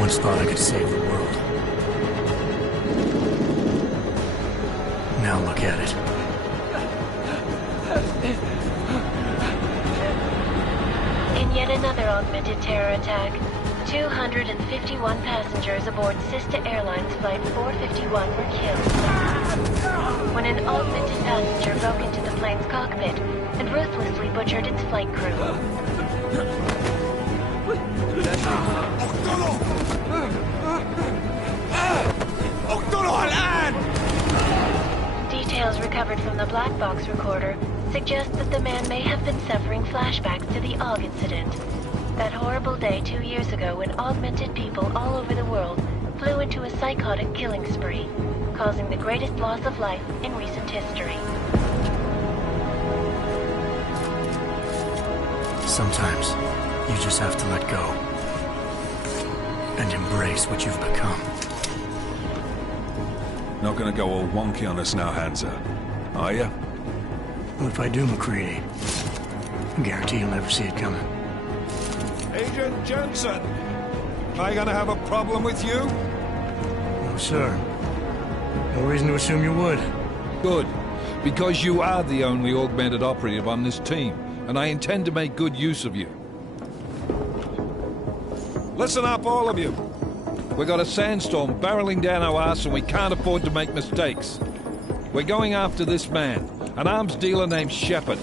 once thought I could save the world. Now look at it. In yet another augmented terror attack, 251 passengers aboard Sister Airlines Flight 451 were killed when an augmented passenger broke into the plane's cockpit and ruthlessly butchered its flight crew. Details recovered from the black box recorder suggest that the man may have been suffering flashbacks to the AUG incident. That horrible day 2 years ago when augmented people all over the world flew into a psychotic killing spree, causing the greatest loss of life in recent history. Sometimes, you just have to let go. And embrace what you've become. Not gonna go all wonky on us now, Hansa, are ya? Well, if I do, MacReady, I guarantee you'll never see it coming. Agent Jensen! Am I gonna have a problem with you? No, sir. No reason to assume you would. Good. Because you are the only augmented operative on this team, and I intend to make good use of you. Listen up, all of you. We got a sandstorm barreling down our arse and we can't afford to make mistakes. We're going after this man, an arms dealer named Shepard.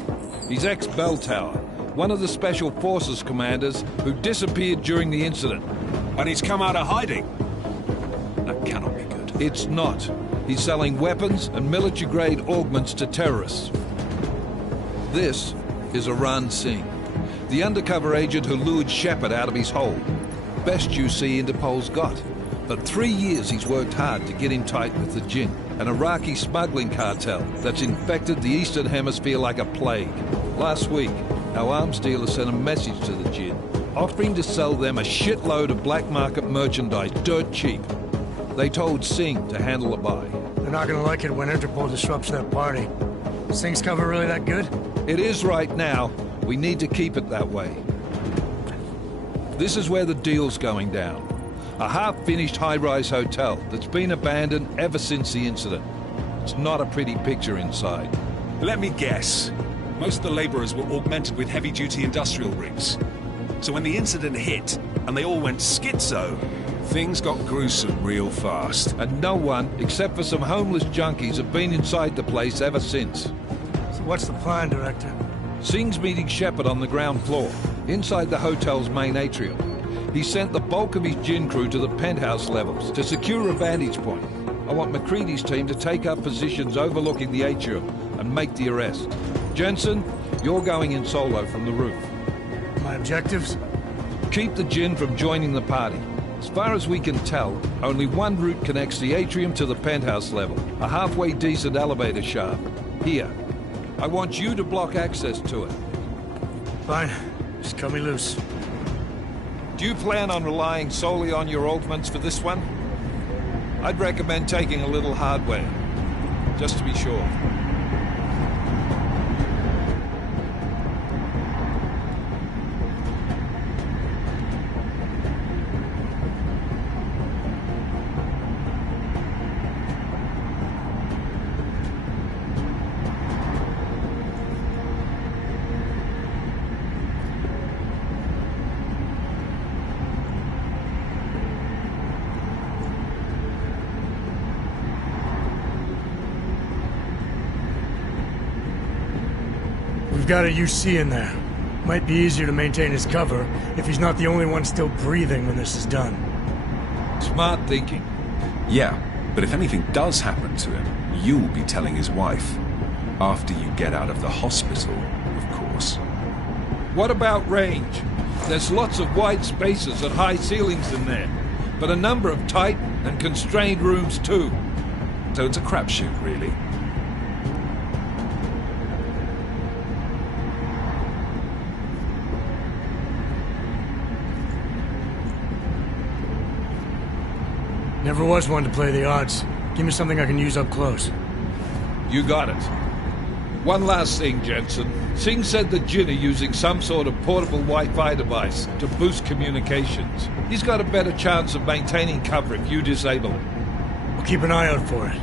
He's ex-Bell Tower, one of the Special Forces commanders who disappeared during the incident. And he's come out of hiding? That cannot be good. It's not. He's selling weapons and military-grade augments to terrorists. This is Aran Singh, the undercover agent who lured Shepard out of his hole. Best you see Interpol's got. For 3 years he's worked hard to get in tight with the Jinn, an Iraqi smuggling cartel that's infected the Eastern Hemisphere like a plague. Last week, our arms dealer sent a message to the Jinn, offering to sell them a shitload of black market merchandise dirt cheap. They told Singh to handle the buy. They're not gonna like it when Interpol disrupts their party. Singh's cover really that good? It is right now. We need to keep it that way. This is where the deal's going down. A half-finished high-rise hotel that's been abandoned ever since the incident. It's not a pretty picture inside. Let me guess. Most of the laborers were augmented with heavy-duty industrial rigs. So when the incident hit, and they all went schizo, things got gruesome real fast. And no one, except for some homeless junkies, have been inside the place ever since. So what's the plan, Director? Singh's meeting Shepard on the ground floor, inside the hotel's main atrium. He sent the bulk of his Jinn crew to the penthouse levels to secure a vantage point. I want MacReady's team to take up positions overlooking the atrium and make the arrest. Jensen, you're going in solo from the roof. My objectives? Keep the Jinn from joining the party. As far as we can tell, only one route connects the atrium to the penthouse level, a halfway decent elevator shaft. Here. I want you to block access to it. Fine. Just cut me loose. Do you plan on relying solely on your augments for this one? I'd recommend taking a little hardware, just to be sure. We've got a UC in there. Might be easier to maintain his cover if he's not the only one still breathing when this is done. Smart thinking. Yeah, but if anything does happen to him, you'll be telling his wife. After you get out of the hospital, of course. What about range? There's lots of wide spaces and high ceilings in there, but a number of tight and constrained rooms too. So it's a crapshoot, really. Never was one to play the odds. Give me something I can use up close. You got it. One last thing, Jensen. Singh said the Jinn are using some sort of portable Wi-Fi device to boost communications. He's got a better chance of maintaining cover if you disable it. We'll keep an eye out for it.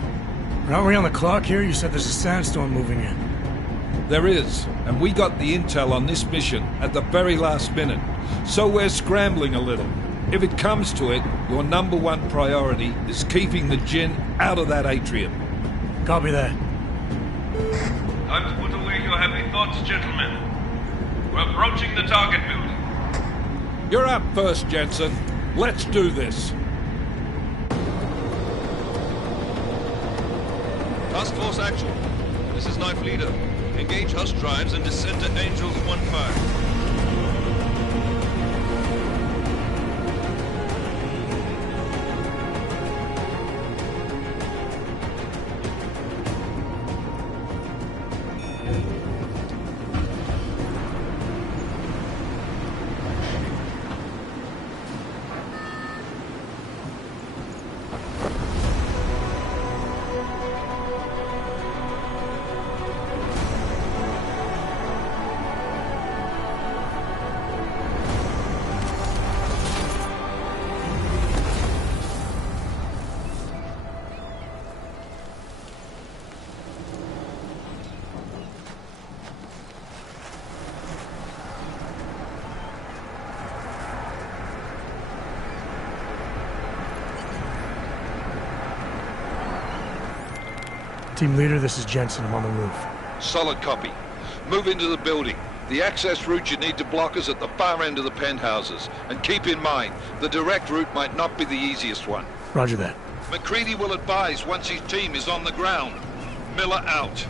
But aren't we on the clock here? You said there's a sandstorm moving in. There is, and we got the intel on this mission at the very last minute, so we're scrambling a little. If it comes to it, your number one priority is keeping the Jinn out of that atrium. Copy that. Time to put away your heavy thoughts, gentlemen. We're approaching the target building. You're up first, Jensen. Let's do this. Task Force Actual. This is Knife Leader. Engage Hush drives and descend to Angels 1-5. Team leader, this is Jensen. I'm on the roof. Solid copy. Move into the building. The access route you need to block is at the far end of the penthouses. And keep in mind, the direct route might not be the easiest one. Roger that. McCready will advise once his team is on the ground. Miller out.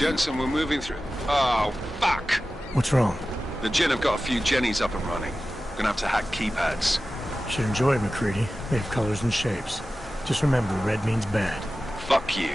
Jensen, we're moving through. Oh, fuck! What's wrong? The Jinn have got a few Jennies up and running. Gonna have to hack keypads. Should enjoy it, McCready. They have colors and shapes. Just remember, red means bad. Fuck you.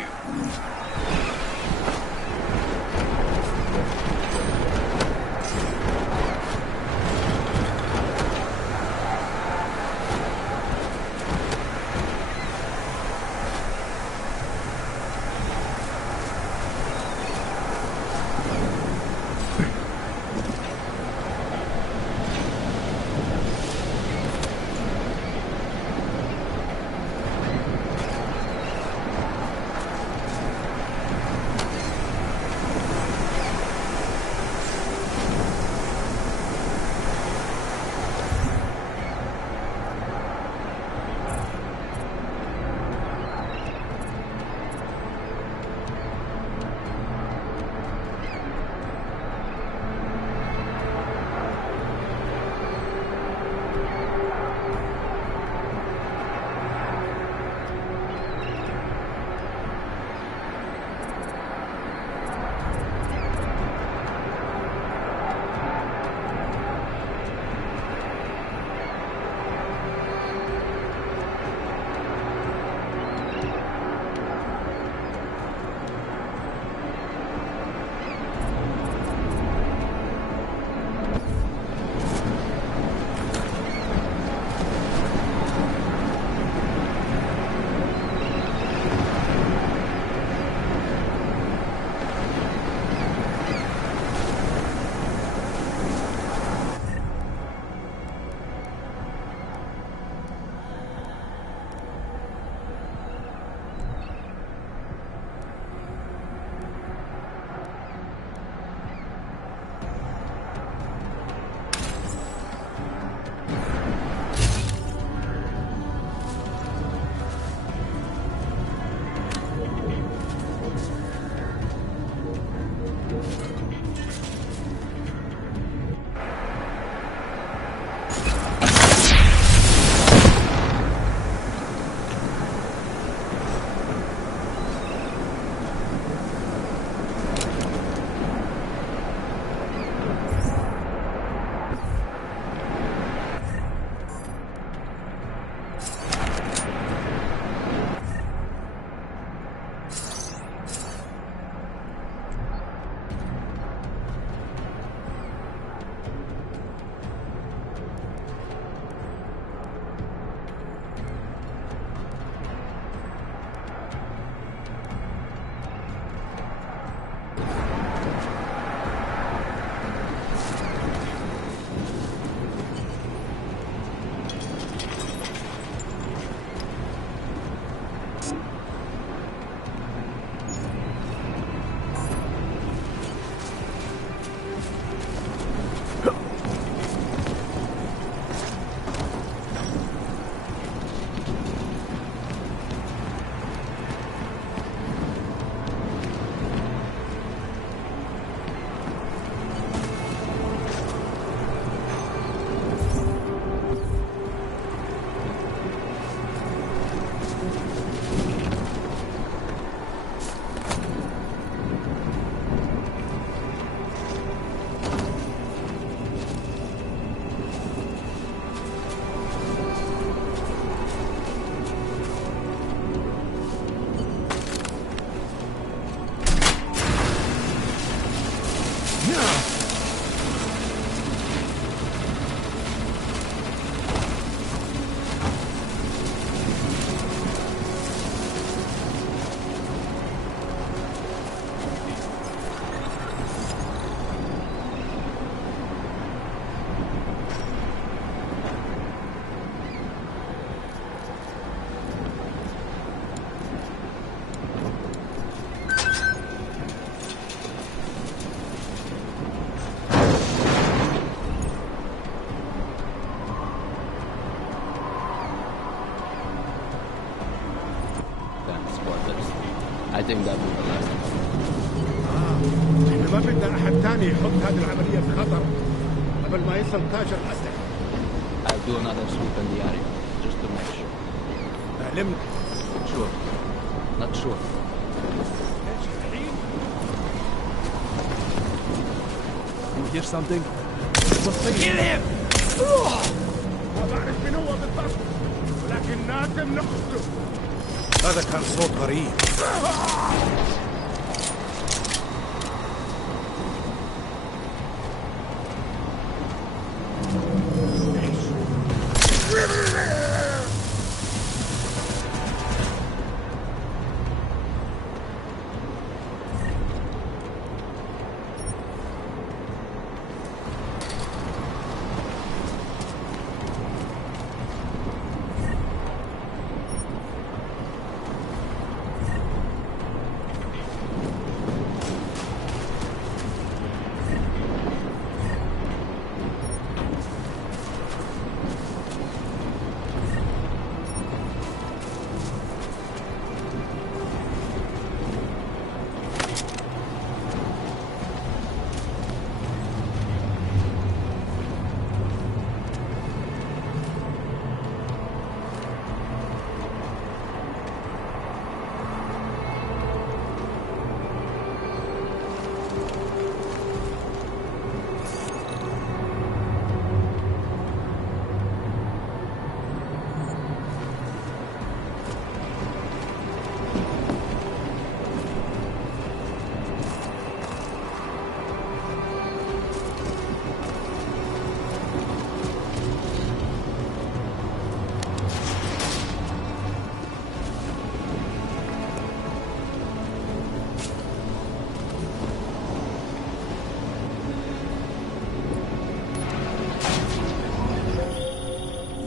headquarters. I think that will be the last of them. احنا ما بدنا احد تاني يحط هذه العملية في خطر قبل ما يصل تاجر الأسلحة. I'll do another sweep in the area, just to make sure. اعلمنا. Sure. Not sure. You hear something? Kill him! ما بعرف من هو بالضبط ولكن لازم نقتله. هذا كان صوت غريب.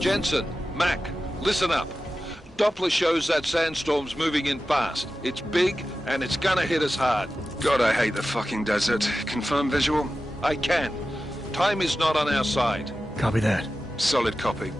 Jensen, Mac, listen up. Doppler shows that sandstorm's moving in fast. It's big, and it's gonna hit us hard. God, I hate the fucking desert. Confirm visual? I can. Time is not on our side. Copy that. Solid copy.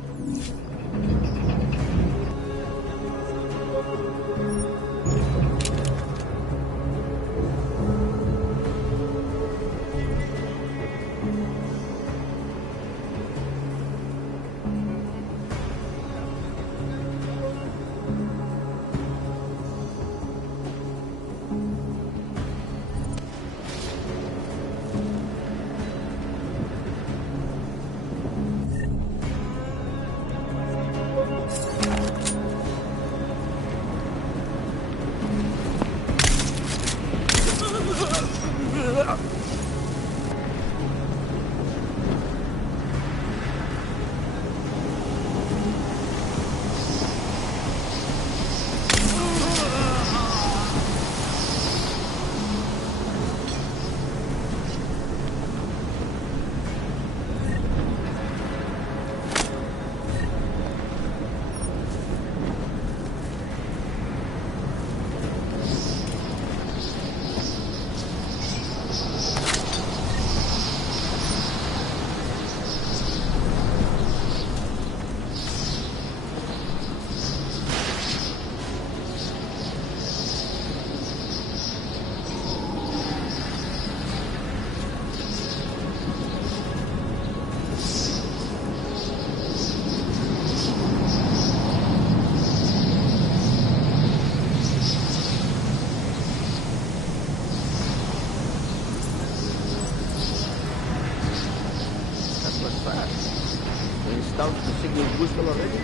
already?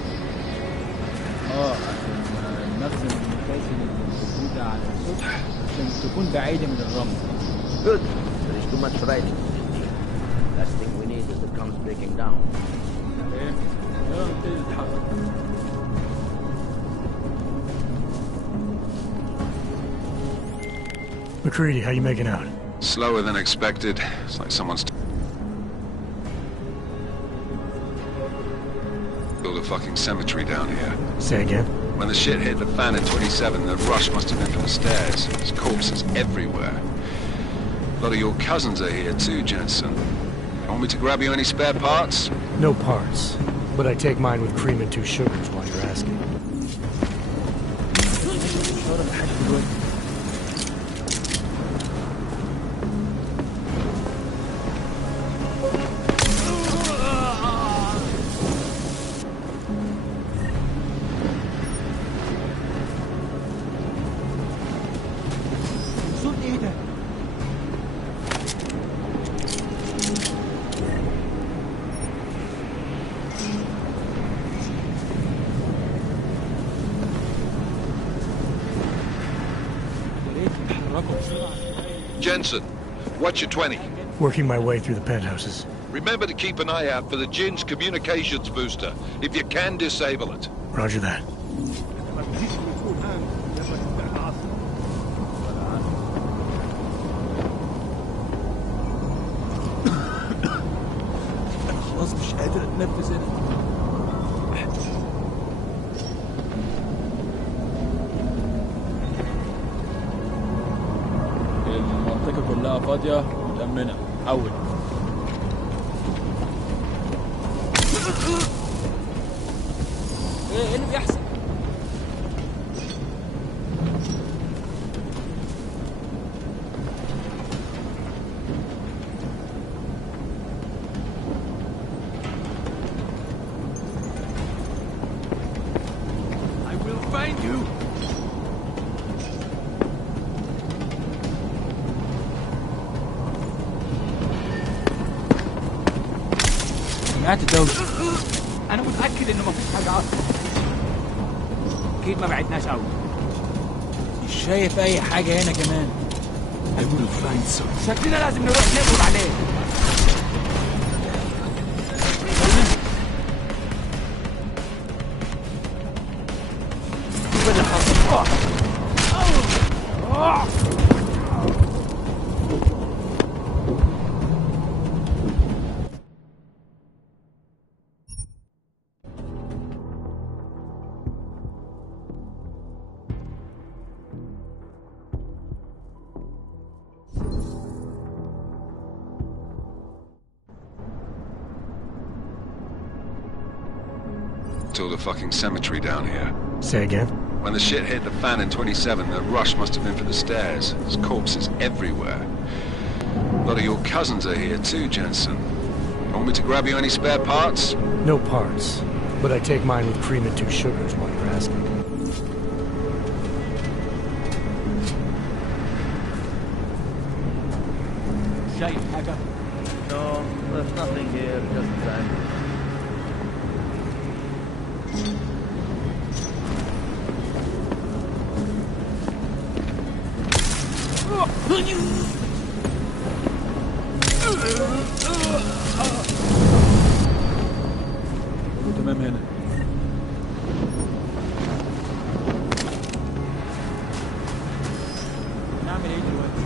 عشان نخزن المكاسب الموجودة على السطح عشان تكون بعيدة من الرمل. Good. There is too much writing. Last thing we need is the comms breaking down. McCready, how you making out? Slower than expected. It's like someone's built a fucking cemetery down here. Say again? When the shit hit the fan in 27, the rush must have been from the stairs. There's corpses everywhere. A lot of your cousins are here too, Jensen. Want me to grab you any spare parts? No parts. But I take mine with cream and 2 sugars while you're asking. حصل لحد دلوقتي. صوت ايه ده؟ Jensen, watch your 20. Working my way through the penthouses. Remember to keep an eye out for the Jin's communications booster. If you can, disable it. Roger that. أنا خلاص مش قادر أتنفس هنا. المنطقة كلها فاضية ومتأمنة. حول. ايه اللي بيحصل؟ I will find you. سمعت الدوشة. أنا متأكد إنه مفيش حاجة أصلا. أكيد ما بعدناش أوي. مش شايف أي حاجة هنا كمان. I will find some. شكلنا لازم نروح نقبض عليه. شوف اللي حصل. Till the fucking cemetery down here. Say again? When the shit hit the fan in 27, the rush must have been for the stairs. There's corpses everywhere. A lot of your cousins are here too, Jensen. Want me to grab you any spare parts? No parts. But I take mine with cream and 2 sugars while you're asking. شايف حاجة؟ No, there's nothing here, just that. تمام هنا. نعمل ايه دلوقتي؟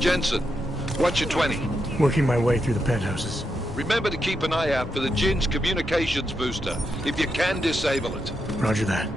Jensen, what's your 20? Working my way through the penthouses. Remember to keep an eye out for the Jinn's communications booster. If you can, disable it. Roger that.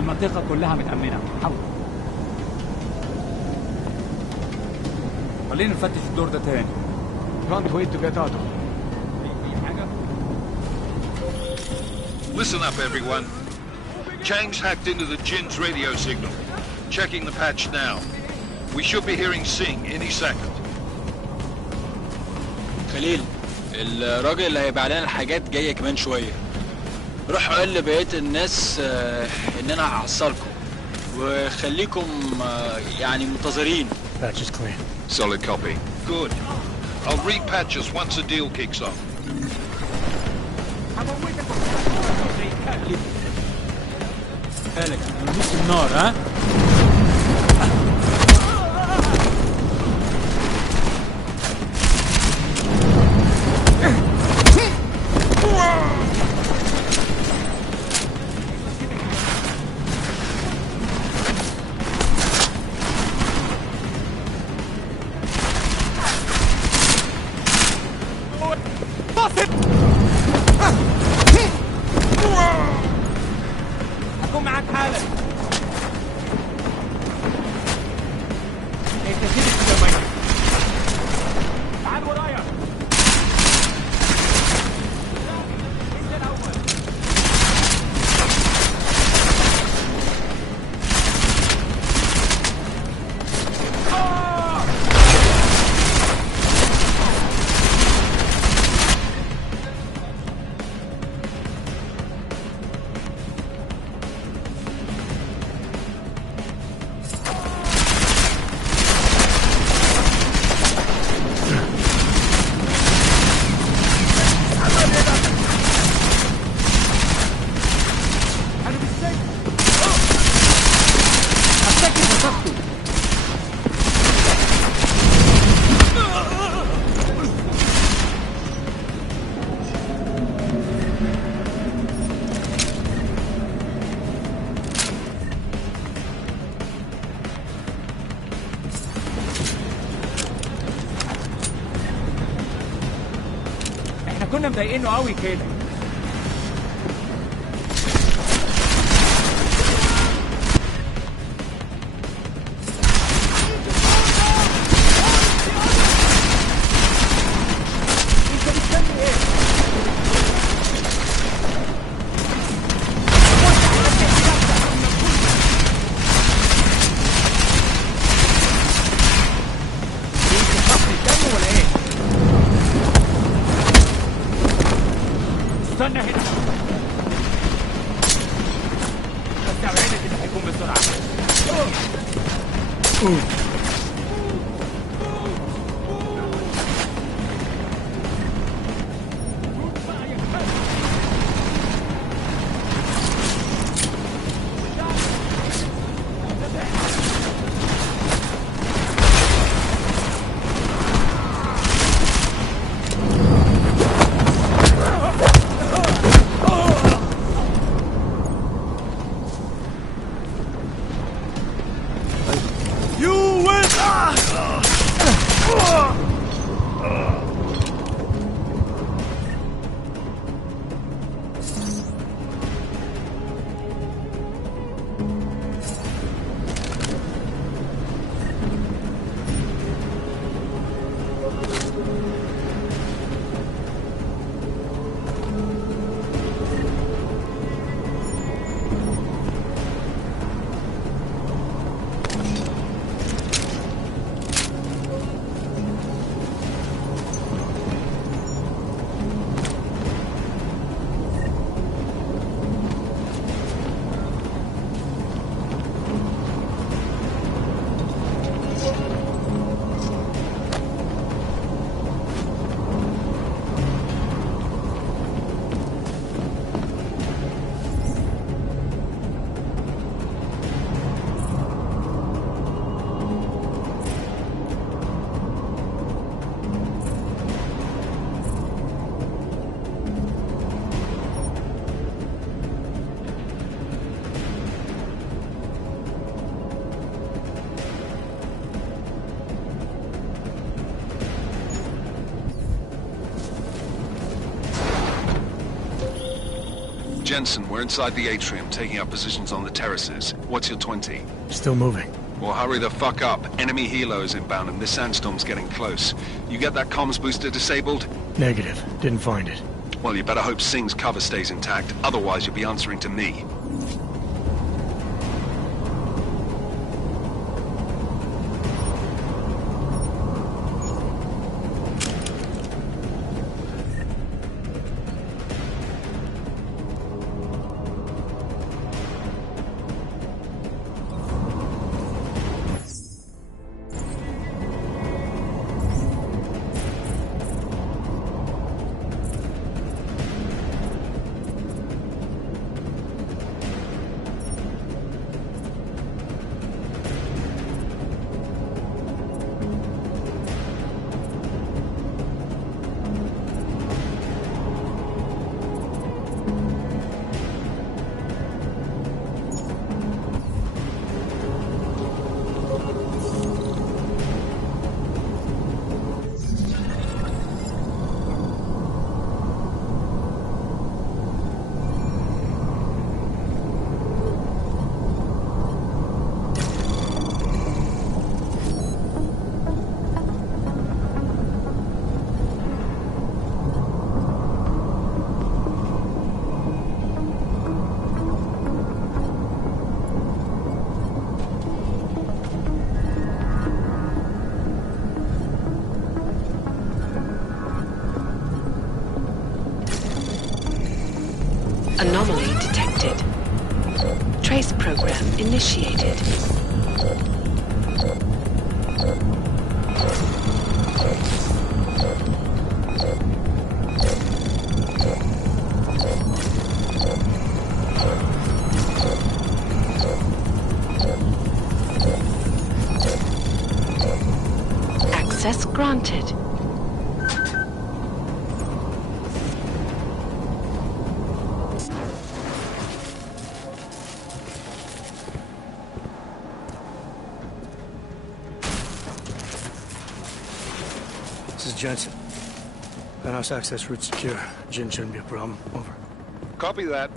المنطقة كلها متأمنة. حاول. خلينا نفتش الدور ده تاني. Can't wait to get out of here. Listen up, everyone. Chang's hacked into the Jinn's radio signal. Checking the patch now. We should be hearing Singh any second. خليل، الراجل اللي هيبيع لنا الحاجات جاي كمان شوية. روح قول لبقية الناس ان انا هحصلكم وخليكم يعني منتظرين. Patch is clear. Solid copy. Good. I'll repatch us once the deal kicks off. بالك نص النار ها؟ هكون معاك حالا. تعال ورايا. انت الاول. كنا مضايقينه قوي كده. انت بتسمي ايه؟ Jensen, we're inside the atrium, taking up positions on the terraces. What's your 20? Still moving. Well, hurry the fuck up. Enemy helo is inbound and this sandstorm's getting close. You get that comms booster disabled? Negative. Didn't find it. Well, you better hope Singh's cover stays intact. Otherwise, you'll be answering to me. Anomaly detected. Trace program initiated. Access granted. This is Jensen. Penthouse access route secure. Jin shouldn't be a problem. Over. Copy that.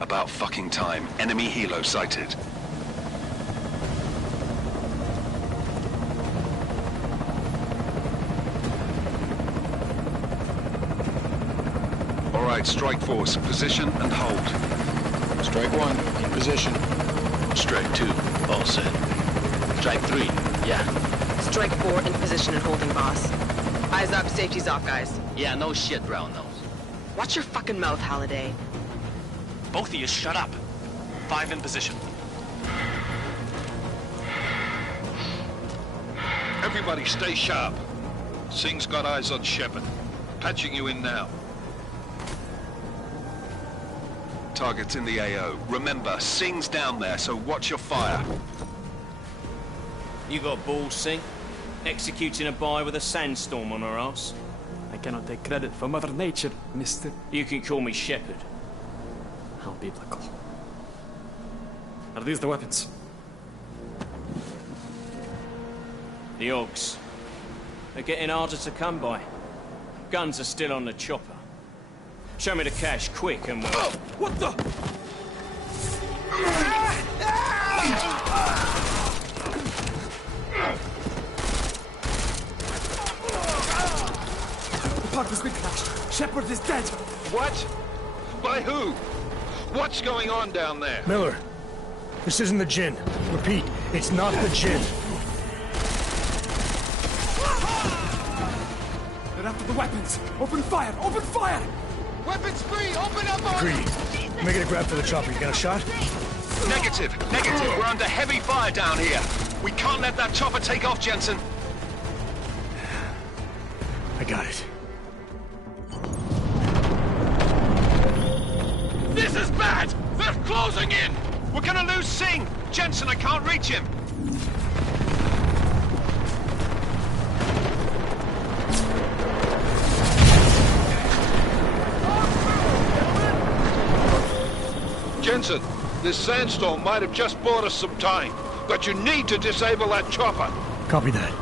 About fucking time. Enemy helo sighted. All right, Strike Force, position and hold. Strike 1, in position. Strike 2, all set. Strike 3, yeah. Strike 4 in position and holding, boss. Eyes up, safety's off, guys. Yeah, no shit, Brown Nose. Watch your fucking mouth, Halliday. Both of you, shut up. 5 in position. Everybody stay sharp. Singh's got eyes on Shepard. Patching you in now. Target's in the AO. Remember, Singh's down there, so watch your fire. You got balls, Singh? Executing a buy with a sandstorm on her ass? I cannot take credit for Mother Nature, mister. You can call me Shepard. How biblical. Are these the weapons? The Augs. They're getting harder to come by. Guns are still on the chopper. Show me the cash, quick, and we'll... Oh, what the? The park has been crashed. Shepard is dead. What? By who? What's going on down there? Miller, this isn't the Jinn. Repeat, it's not the Jinn. They're after the weapons. Open fire! Open fire! Weapons free! Open up on Greedy. Making a grab for the chopper. You got a shot? Negative. We're under heavy fire down here. We can't let that chopper take off, Jensen. I got it. This is bad! They're closing in! We're gonna lose Singh! Jensen, I can't reach him! Jensen, this sandstorm might have just bought us some time, but you need to disable that chopper. Copy that.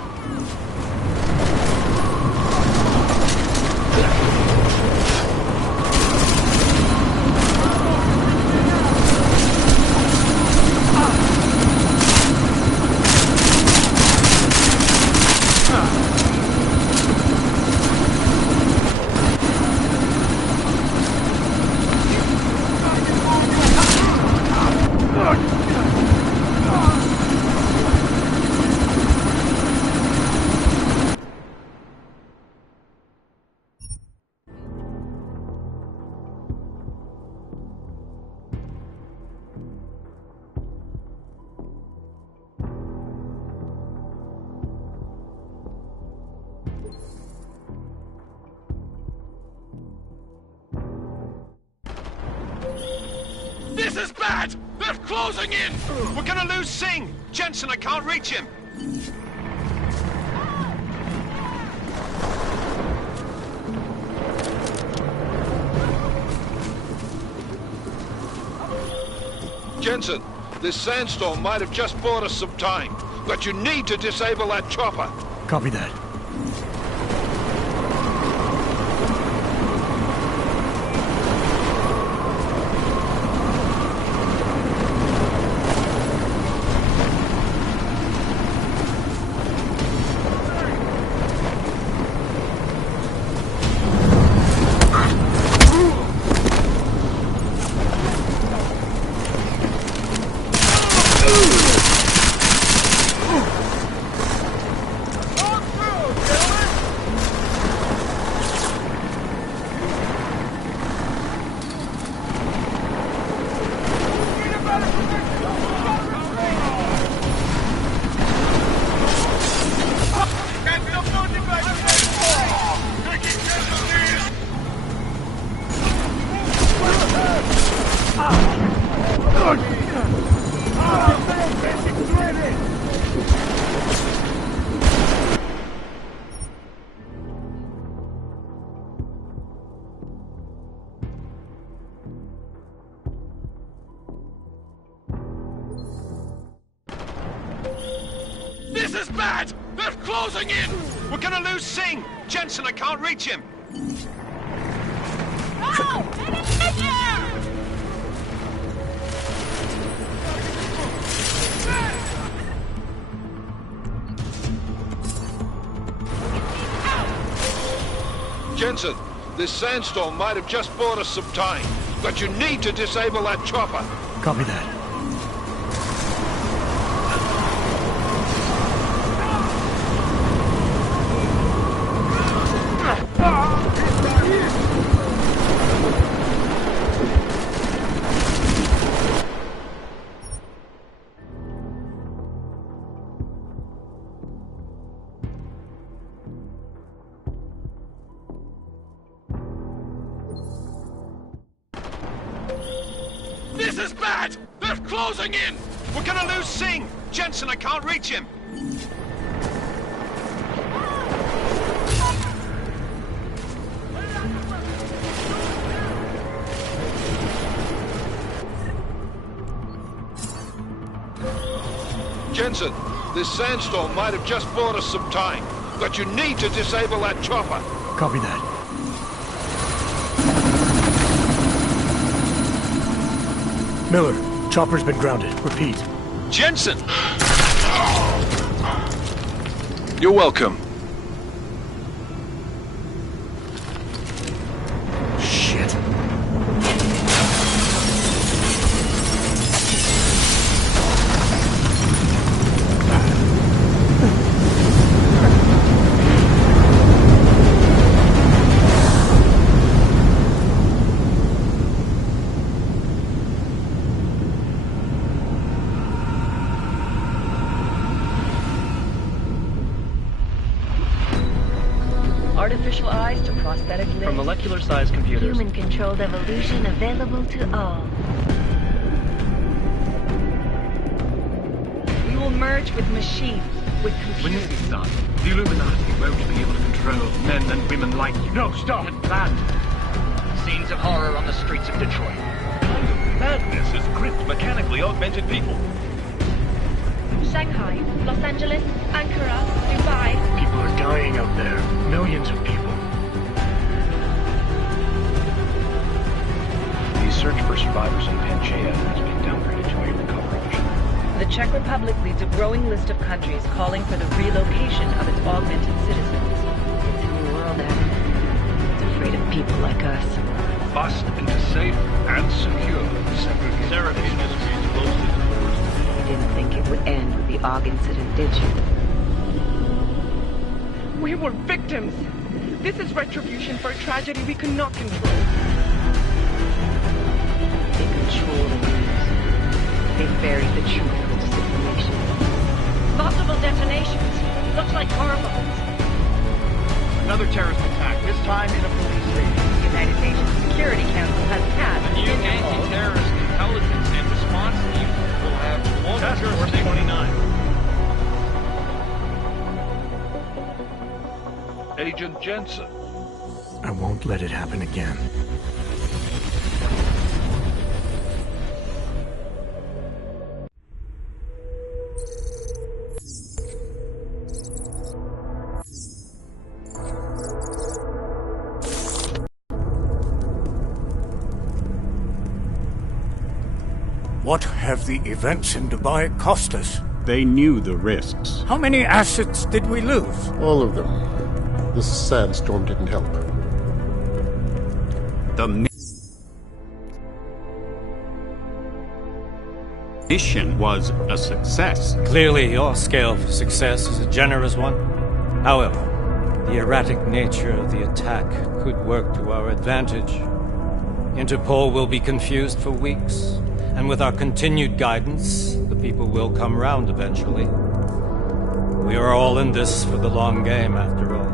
This is bad! They're closing in! We're gonna lose Singh! Jensen, I can't reach him! Jensen, this sandstorm might have just bought us some time, but you need to disable that chopper. Copy that. This is bad! They're closing in! We're gonna lose Singh! Jensen, I can't reach him! Jensen, this sandstorm might have just bought us some time, but you need to disable that chopper. Copy that. This is bad! They're closing in! We're gonna lose Singh! Jensen, I can't reach him! Jensen, this sandstorm might have just bought us some time, but you need to disable that chopper. Copy that. Miller, chopper's been grounded. Repeat. Jensen! You're welcome. Shit. Artificial eyes to prosthetic limbs. From molecular-sized computers. Human-controlled evolution available to all. We will merge with machines, with When computers. this started, the Illuminati won't be able to control men and women like you. No, stop! Had planned. Scenes of horror on the streets of Detroit. Madness has gripped mechanically augmented people. Shanghai, Los Angeles, Ankara, Dubai. People are dying out there. Millions of people. The search for survivors in Panchaea has been downgraded to a recovery mission. The Czech Republic leads a growing list of countries calling for the relocation of its augmented citizens. It's a new world, Adam. It's afraid of people like us. Bust into safe and secure Segregation is explosive. You didn't think it would end with the AUG incident, did you? We were victims. This is retribution for a tragedy we cannot control. They control the news. They buried the truth with disinformation. Multiple detonations. Looks like car bombs. Another terrorist attack, this time in a police station. The United Nations Security Council has passed The new anti-terrorist intelligence and response team will have Task Force 29. Agent Jensen. I won't let it happen again. What have the events in Dubai cost us? They knew the risks. How many assets did we lose? All of them. This sandstorm didn't help. The mission was a success. Clearly, your scale for success is a generous one. However, the erratic nature of the attack could work to our advantage. Interpol will be confused for weeks, and with our continued guidance, the people will come round eventually. We are all in this for the long game, after all.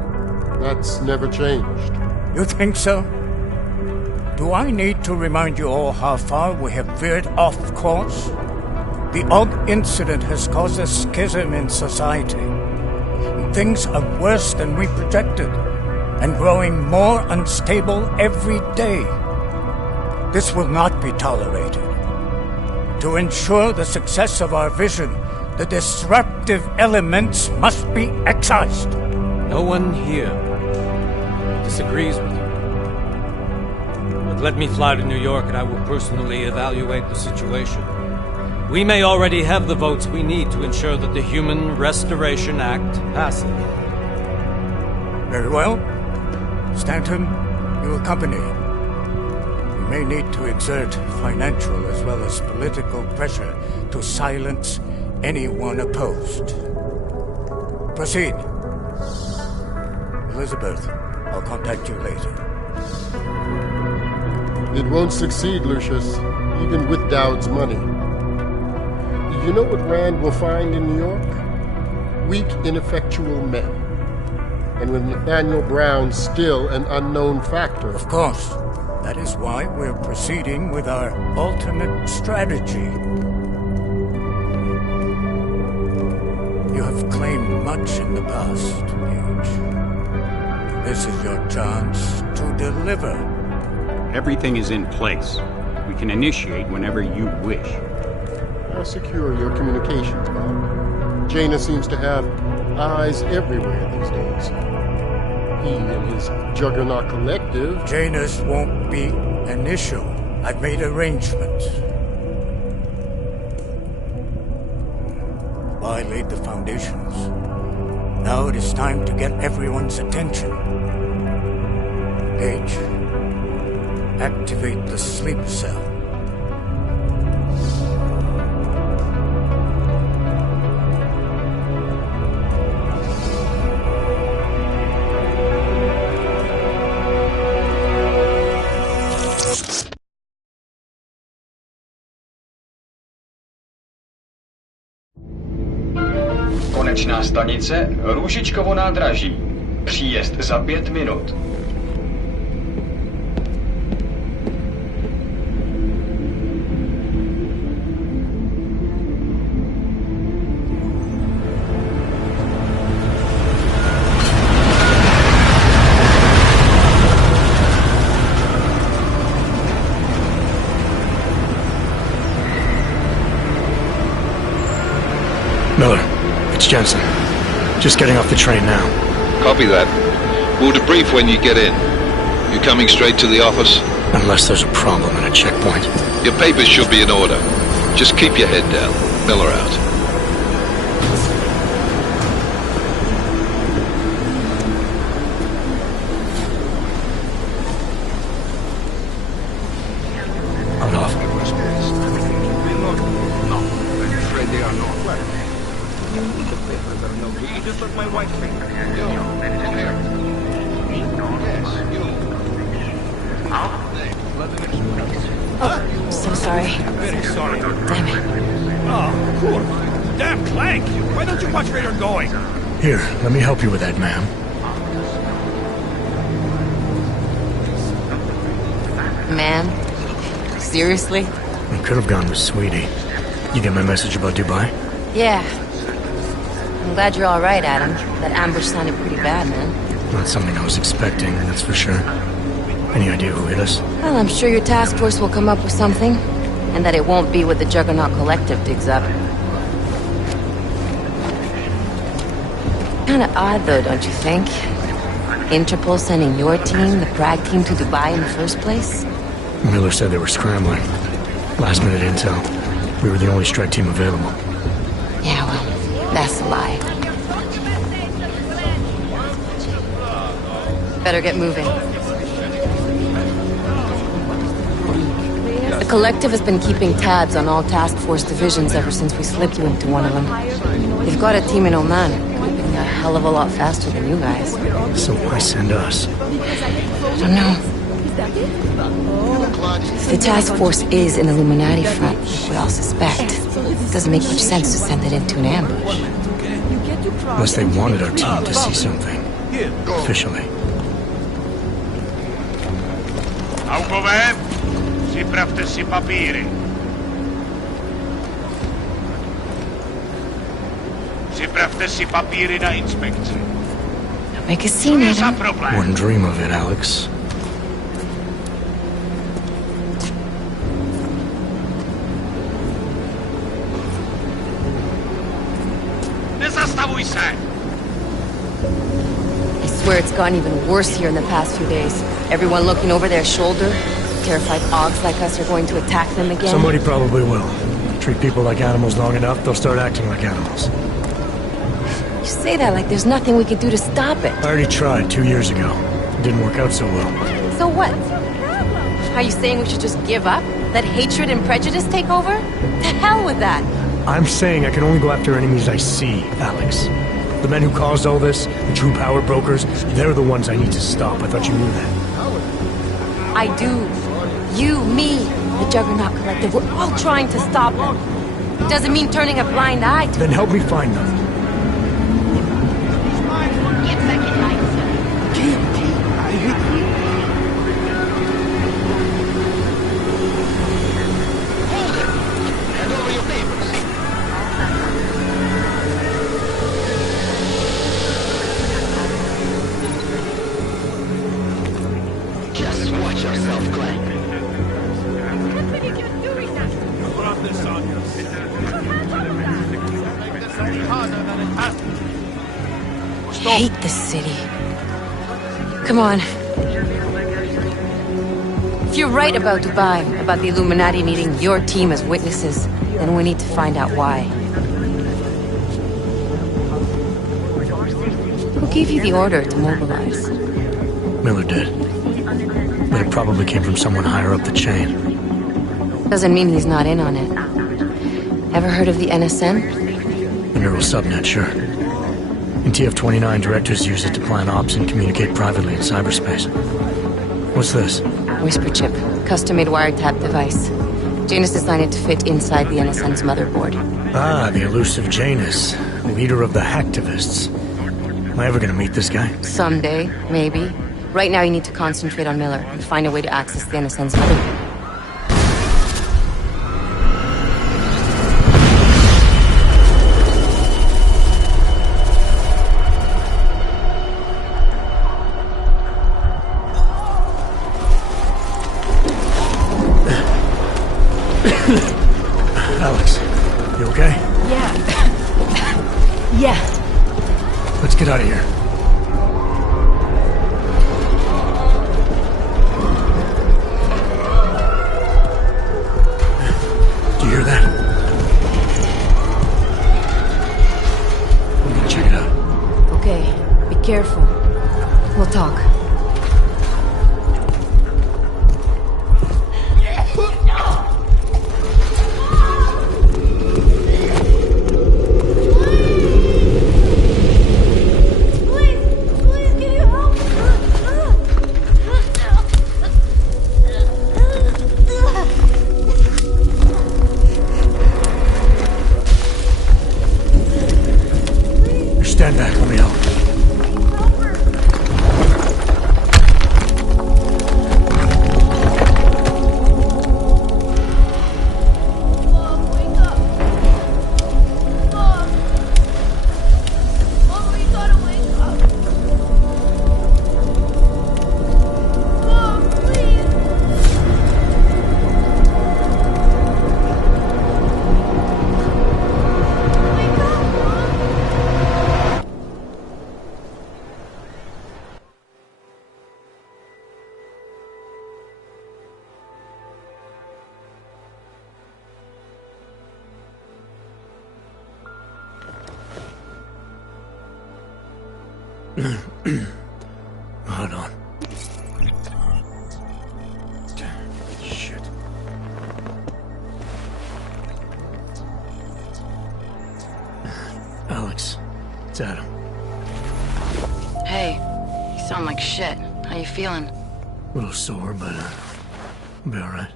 That's never changed. You think so? Do I need to remind you all how far we have veered off course? The AUG incident has caused a schism in society. Things are worse than we projected, and growing more unstable every day. This will not be tolerated. To ensure the success of our vision, the disruptive elements must be excised. No one here disagrees with you. But let me fly to New York and I will personally evaluate the situation. We may already have the votes we need to ensure that the Human Restoration Act passes. Very well. Stanton, you accompany. We may need to exert financial as well as political pressure to silence anyone opposed. Proceed. Elizabeth, I'll contact you later. It won't succeed, Lucius, even with Dowd's money. You know what Rand will find in New York? Weak, ineffectual men. And with Nathaniel Brown still an unknown factor. Of course. That is why we're proceeding with our alternate strategy. You have claimed much in the past, Gage. This is your chance to deliver. Everything is in place. We can initiate whenever you wish. How secure are your communications, Bob? Jaina seems to have eyes everywhere these days. He and his Juggernaut Collective... Janus won't be an issue. I've made arrangements. I laid the foundations. Now it is time to get everyone's attention. Gage, activate the sleep cell. Konečná stanice Růžičkovo nádraží. Příjezd za 5 minut. Miller, it's Jensen. Just getting off the train now. Copy that. We'll debrief when you get in. You coming straight to the office? Unless there's a problem at a checkpoint. Your papers should be in order. Just keep your head down. Miller out. So sorry. Very sorry. Damn it. Oh, cool. Damn Clank! Why don't you watch where you're going? Here, let me help you with that, ma'am. Man? Seriously? I could have gone with Sweetie. You get my message about Dubai? Yeah. I'm glad you're alright, Adam. That ambush sounded pretty bad, man. Not something I was expecting, that's for sure. Any idea who hit us? Well, I'm sure your task force will come up with something. And that it won't be what the Juggernaut Collective digs up. Kinda odd, though, don't you think? Interpol sending your team, the Prague team, to Dubai in the first place? Miller said they were scrambling. Last minute intel. We were the only strike team available. Yeah, well, that's a lie. Better get moving. The Collective has been keeping tabs on all task force divisions ever since we slipped you into one of them. They've got a team in Oman, moving a hell of a lot faster than you guys. So why send us? I don't know. If the task force is an Illuminati front, we all suspect, it doesn't make much sense to send it into an ambush. Unless they wanted our team to see something. Officially. Augové, připravte si papíry. Připravte si papíry na inspekci. Don't make a scene, Adam. Wouldn't dream of it, Alex. Nezastavuj se! I swear it's gotten even worse here in the past few days. Everyone looking over their shoulder. Terrified Augs like us are going to attack them again. Somebody probably will. Treat people like animals long enough, they'll start acting like animals. You say that like there's nothing we could do to stop it. I already tried 2 years ago. It didn't work out so well. So what? Are you saying we should just give up? Let hatred and prejudice take over? To hell with that! I'm saying I can only go after enemies I see, Alex. The men who caused all this, the true power brokers, they're the ones I need to stop. I thought you knew that. I do. You, me, the Juggernaut Collective, we're all trying to stop them. It doesn't mean turning a blind eye to Then help me find them. Hate this city. Come on. If you're right about Dubai, about the Illuminati needing your team as witnesses, then we need to find out why. Who gave you the order to mobilize? Miller did. But it probably came from someone higher up the chain. Doesn't mean he's not in on it. Ever heard of the NSN? The neural subnet, sure. In TF-29, directors use it to plan ops and communicate privately in cyberspace. What's this? Whisper chip. Custom-made wiretap device. Janus designed it to fit inside the NSN's motherboard. Ah, the elusive Janus. Leader of the hacktivists. Am I ever gonna meet this guy? Someday, maybe. Right now you need to concentrate on Miller and find a way to access the NSN's motherboard. Alex, you okay? Yeah. Yeah. Let's get out of here. Do you hear that? I'm gonna check it out. Okay, be careful. We'll talk. Stand back, let me help. Hold on. Shit. Alex, it's Adam. Hey, you sound like shit. How you feeling? A little sore, but I'll be alright.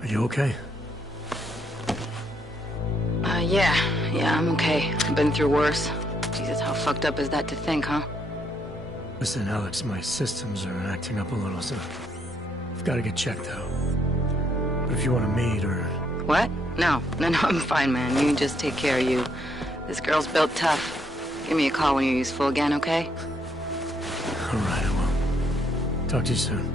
Are you okay? Yeah, I'm okay. I've been through worse. Jesus, how fucked up is that to think, huh? Listen, Alex, my systems are acting up a little, so I've got to get checked out. But if you want to meet or... What? No, I'm fine, man. You just take care of you. This girl's built tough. Give me a call when you're useful again, okay? Alright, I will. Talk to you soon.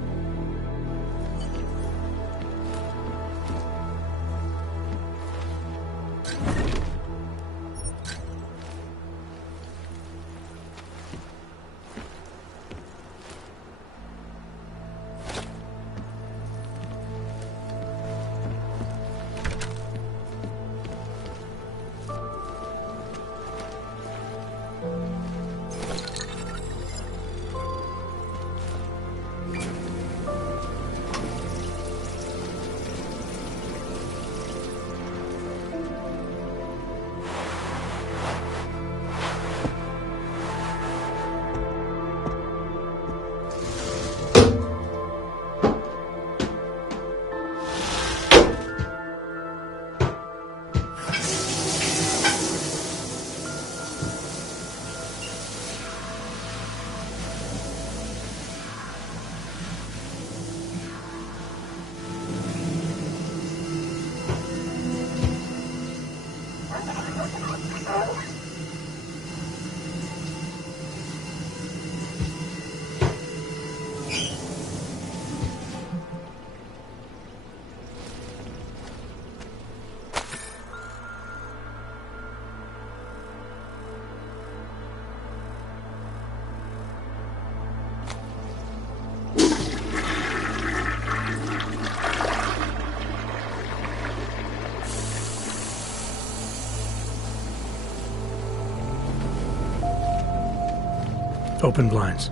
Open blinds.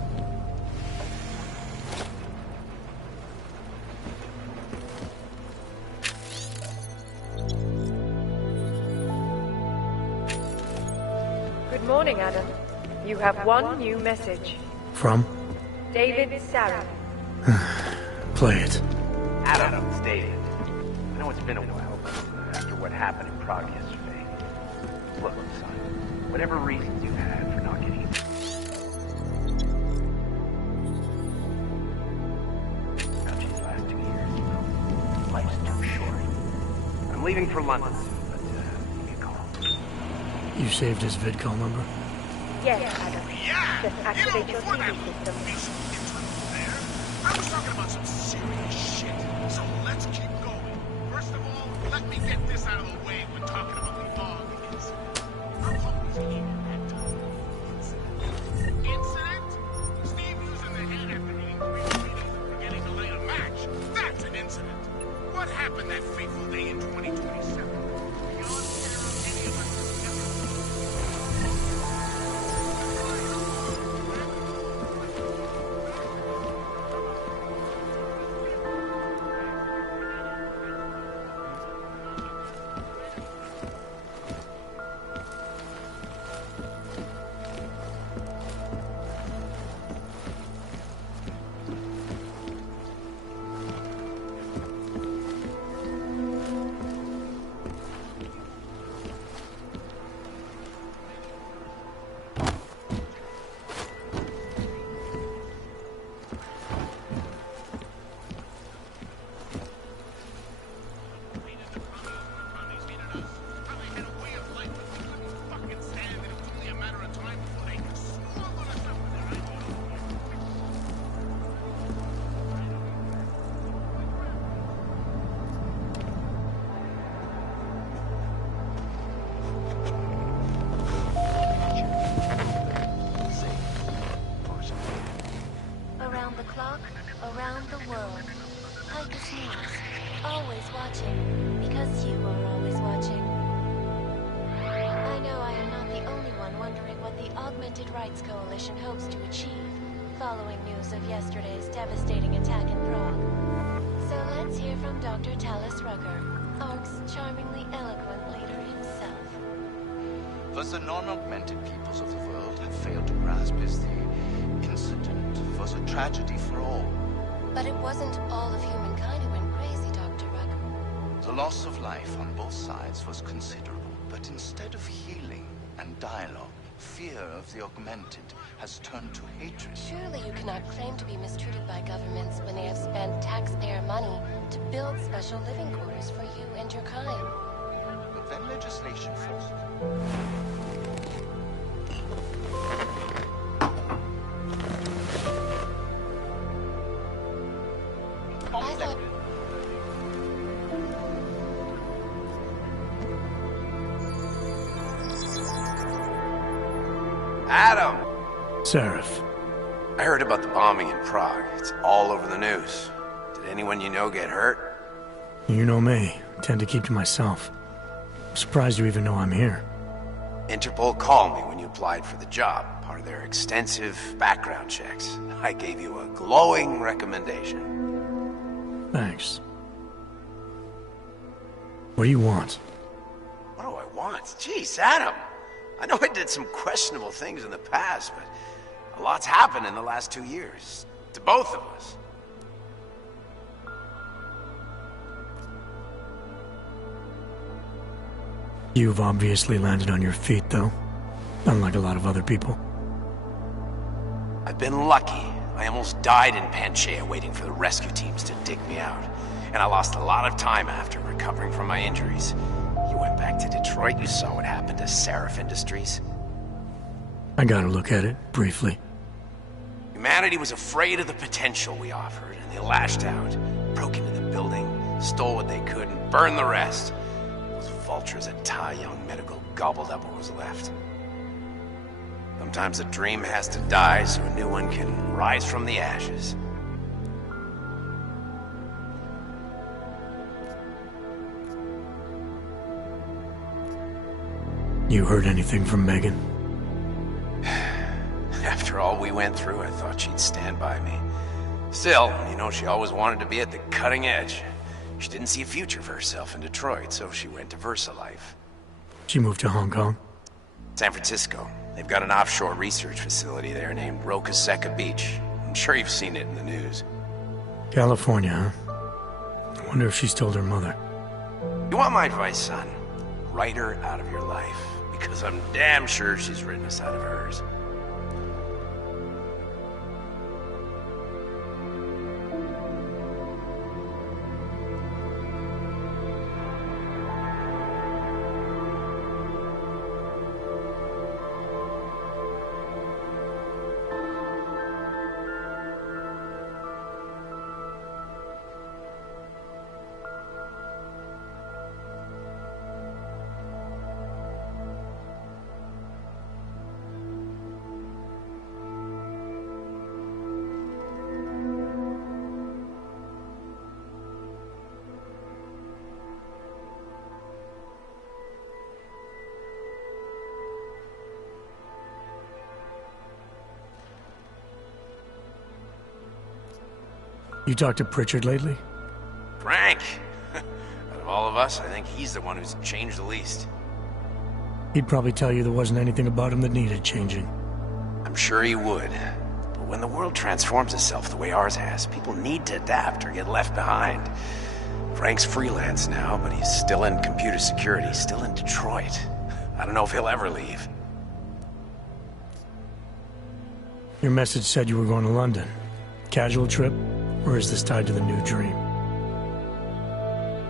Good morning, Adam. You have one new message. From? David Sarah. Play it. Adam, it's David. I know it's been a while, but after what happened in Prague yesterday... Look, son, whatever reasons you had for not getting... About these last 2 years, you know, life's too short. I'm leaving for London soon, but give me a call. You saved his vidcall number? Yes, Adam. Just activate your TV system. I was talking about some serious shit, so let's keep going. First of all, let me get this out of the way when talking about the dog incident. How long was he in that time? Incident? Steve using the head after eating 3 burritos and forgetting to light a match. That's an incident. What happened that fateful day in 2027? Beyond terror, any of us has never Around the clock, around the world. Picus News. Always watching, because you are always watching. I know I am not the only one wondering what the Augmented Rights Coalition hopes to achieve, following news of yesterday's devastating attack in Prague. So let's hear from Dr. Talis Rucker, ARC's charmingly eloquent leader himself. What the non-augmented peoples of the world have failed to grasp is the incident was a tragedy for all. But it wasn't all of humankind who went crazy, Dr. Rucker. The loss of life on both sides was considerable, but instead of healing and dialogue, fear of the augmented has turned to hatred. Surely you cannot claim to be mistreated by governments when they have spent taxpayer money to build special living quarters for you and your kind. But then legislation forced it. I thought... Adam! Seraph. I heard about the bombing in Prague. It's all over the news. Did anyone you know get hurt? You know me. I tend to keep to myself. I'm surprised you even know I'm here. Interpol called me when you applied for the job, part of their extensive background checks. I gave you a glowing recommendation. Thanks. What do you want? What do I want? Jeez, Adam! I know I did some questionable things in the past, but a lot's happened in the last 2 years. To both of us. You've obviously landed on your feet, though. Unlike a lot of other people. I've been lucky. I almost died in Panchaea waiting for the rescue teams to dig me out. And I lost a lot of time after recovering from my injuries. You went back to Detroit, you saw what happened to Seraph Industries. I got a look at it, briefly. Humanity was afraid of the potential we offered, and they lashed out. Broke into the building, stole what they could, and burned the rest. Those vultures at Tai Young Medical gobbled up what was left. Sometimes a dream has to die so a new one can rise from the ashes. You heard anything from Megan? After all we went through, I thought she'd stand by me. Still, you know, she always wanted to be at the cutting edge. She didn't see a future for herself in Detroit, so she went to VersaLife. She moved to Hong Kong? San Francisco. They've got an offshore research facility there named Roca Seca Beach. I'm sure you've seen it in the news. California, huh? I wonder if she's told her mother. You want my advice, son? Write her out of your life. Because I'm damn sure she's written us out of hers. You talked to Pritchard lately? Frank! Out of all of us, I think he's the one who's changed the least. He'd probably tell you there wasn't anything about him that needed changing. I'm sure he would. But when the world transforms itself the way ours has, people need to adapt or get left behind. Frank's freelance now, but he's still in computer security, still in Detroit. I don't know if he'll ever leave. Your message said you were going to London. Casual trip? Or is this tied to the new dream?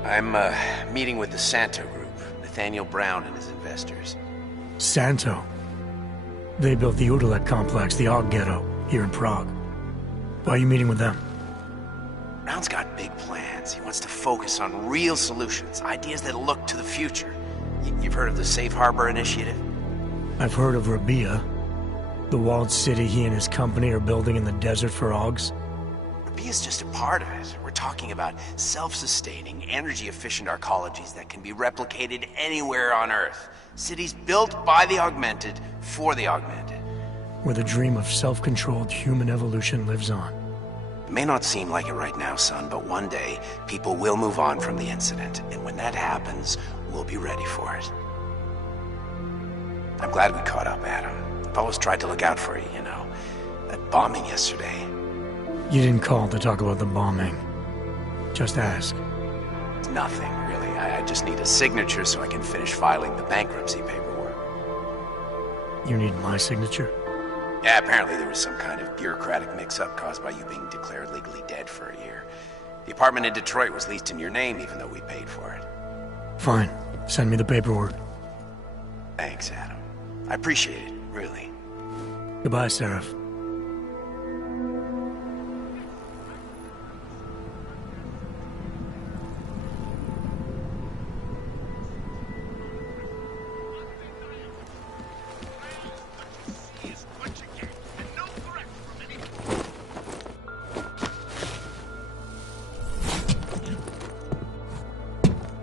I'm meeting with the Santo Group, Nathaniel Brown and his investors. Santo? They built the Udalek complex, the Og Ghetto, here in Prague. Why are you meeting with them? Brown's got big plans. He wants to focus on real solutions, ideas that look to the future. You've heard of the Safe Harbor Initiative? I've heard of Rabia, the walled city he and his company are building in the desert for Augs. Rabia's just a part of it. We're talking about self-sustaining, energy-efficient arcologies that can be replicated anywhere on Earth. Cities built by the Augmented, for the Augmented. Where the dream of self-controlled human evolution lives on. It may not seem like it right now, son, but one day, people will move on from the incident. And when that happens, we'll be ready for it. I'm glad we caught up, Adam. I've always tried to look out for you, you know. That bombing yesterday. You didn't call to talk about the bombing. Just ask. It's nothing, really. I just need a signature so I can finish filing the bankruptcy paperwork. You need my signature? Yeah, apparently there was some kind of bureaucratic mix-up caused by you being declared legally dead for a year. The apartment in Detroit was leased in your name even though we paid for it. Fine. Send me the paperwork. Thanks, Adam. I appreciate it, really. Goodbye, Seraph.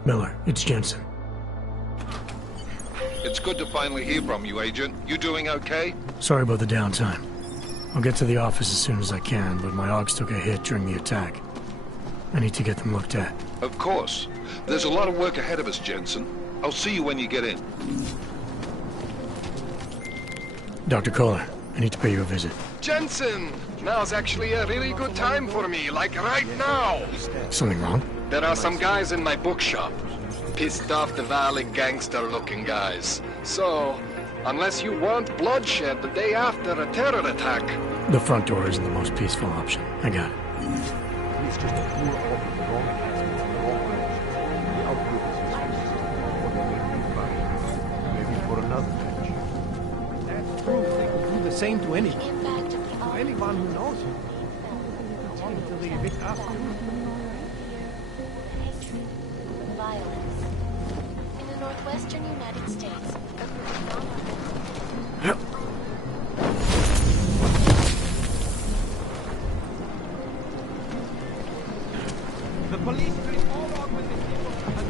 Miller, it's Jensen. It's good to finally hear from you, Agent. You doing okay? Sorry about the downtime. I'll get to the office as soon as I can, but my Augs took a hit during the attack. I need to get them looked at. Of course. There's a lot of work ahead of us, Jensen. I'll see you when you get in. Dr. Kohler, I need to pay you a visit. Jensen! Now's actually a really good time for me, like right now! Something wrong? There are some guys in my bookshop. Pissed off the Valley gangster-looking guys. So, unless you want bloodshed the day after a terror attack... The front door isn't the most peaceful option. I got it. It's just a poor offer the wrong enhancements in the wrong direction. The outgroup is maybe for another patch. That's true. They could do the same to anyone. To anyone who knows him. Until they evict us. Violence. In the northwestern United States, a group of non-armed The police treat all augmented people as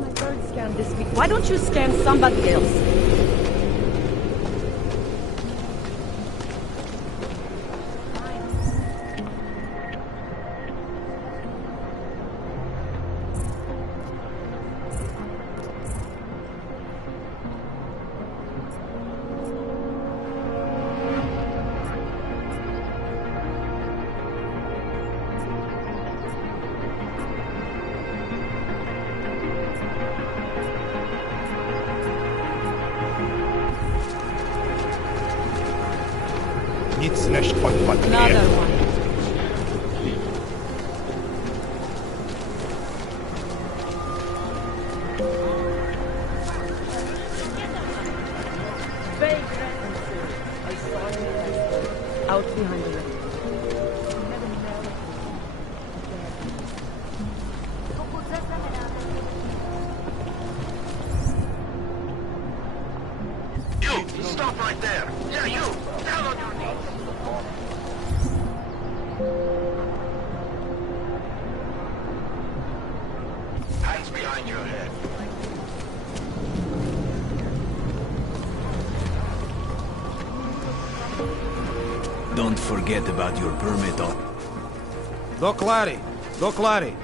My third scan this week. Why don't you scan somebody else? Another one. Out behind the river. You! Stop right there! Yeah, you! Down on your knees! Hands behind your head. Don't forget about your permit. Doc Larry.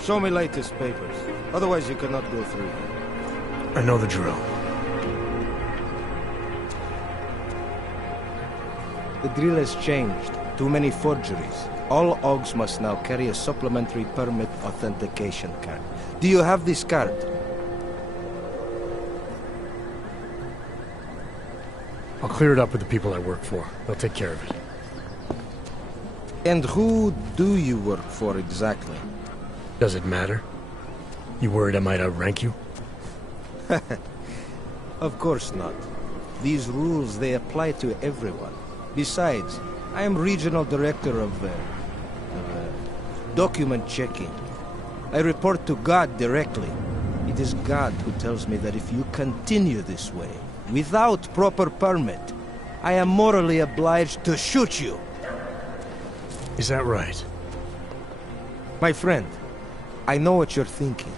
Show me latest papers. Otherwise you cannot go through. I know the drill. The drill has changed. Too many forgeries. All OGs must now carry a supplementary permit authentication card. Do you have this card? I'll clear it up with the people I work for. They'll take care of it. And who do you work for exactly? Does it matter? You worried I might outrank you? Of course not. These rules, they apply to everyone. Besides, I am regional director of document checking. I report to God directly. It is God who tells me that if you continue this way, without proper permit, I am morally obliged to shoot you. Is that right? My friend, I know what you're thinking.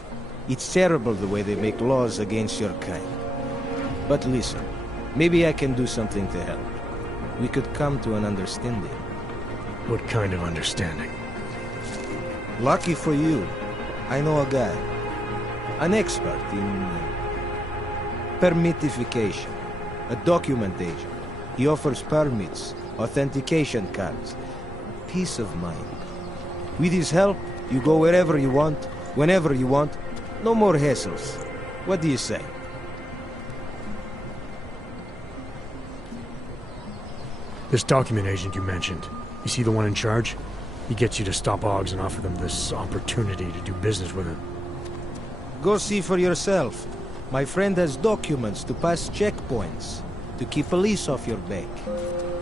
It's terrible the way they make laws against your kind. But listen, maybe I can do something to help. We could come to an understanding. What kind of understanding? Lucky for you, I know a guy. An expert in permitification. A document agent. He offers permits, authentication cards. Peace of mind. With his help, you go wherever you want, whenever you want. No more hassles. What do you say? This document agent you mentioned, you see the one in charge? He gets you to stop OGs and offer them this opportunity to do business with him. Go see for yourself. My friend has documents to pass checkpoints, to keep police off your back,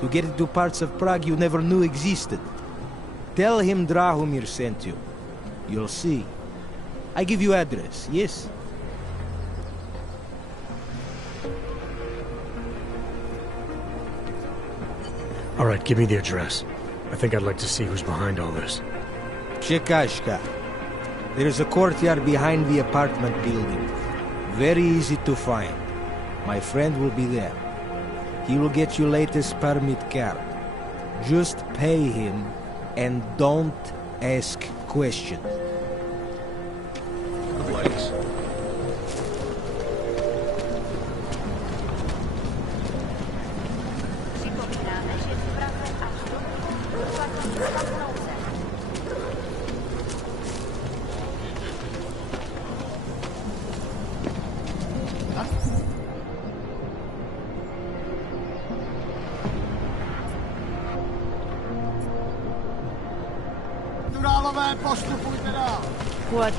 to get into parts of Prague you never knew existed. Tell him Drahomir sent you. You'll see. I give you address, yes? All right, give me the address. I think I'd like to see who's behind all this. Chekashka. There is a courtyard behind the apartment building. Very easy to find. My friend will be there. He will get you latest permit card. Just pay him and don't ask questions. Please. What?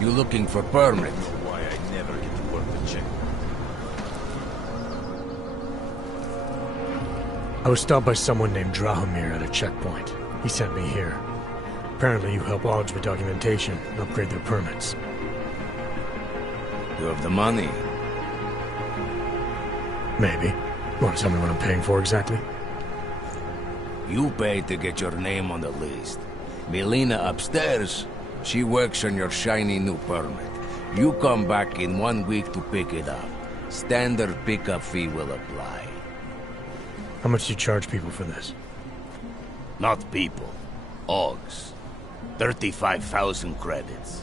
You looking for permit? Why I never get to work the check. I was stopped by someone named Drahomir at a checkpoint. He sent me here. Apparently you help OGs with documentation and upgrade their permits. You have the money? Maybe. You want to tell me what I'm paying for exactly? You pay to get your name on the list. Melina upstairs, she works on your shiny new permit. You come back in 1 week to pick it up. Standard pickup fee will apply. How much do you charge people for this? Not people. OGs. 35,000 credits.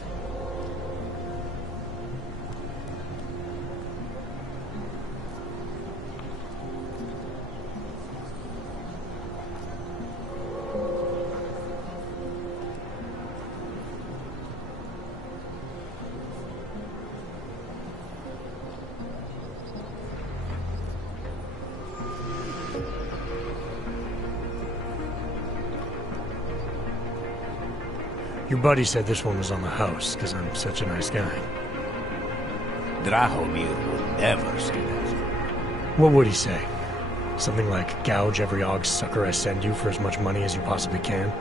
Your buddy said this one was on the house, because I'm such a nice guy. Drahomir would never say that. What would he say? Something like, gouge every Og sucker I send you for as much money as you possibly can?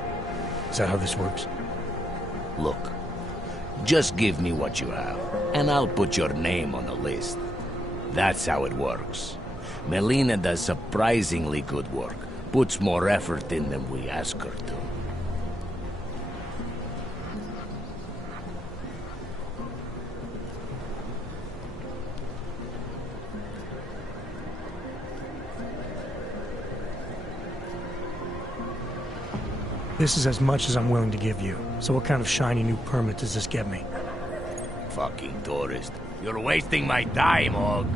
Is that how this works? Look, just give me what you have, and I'll put your name on the list. That's how it works. Melina does surprisingly good work. Puts more effort in than we ask her to. This is as much as I'm willing to give you. So what kind of shiny new permit does this get me? Fucking tourist. You're wasting my time, Og.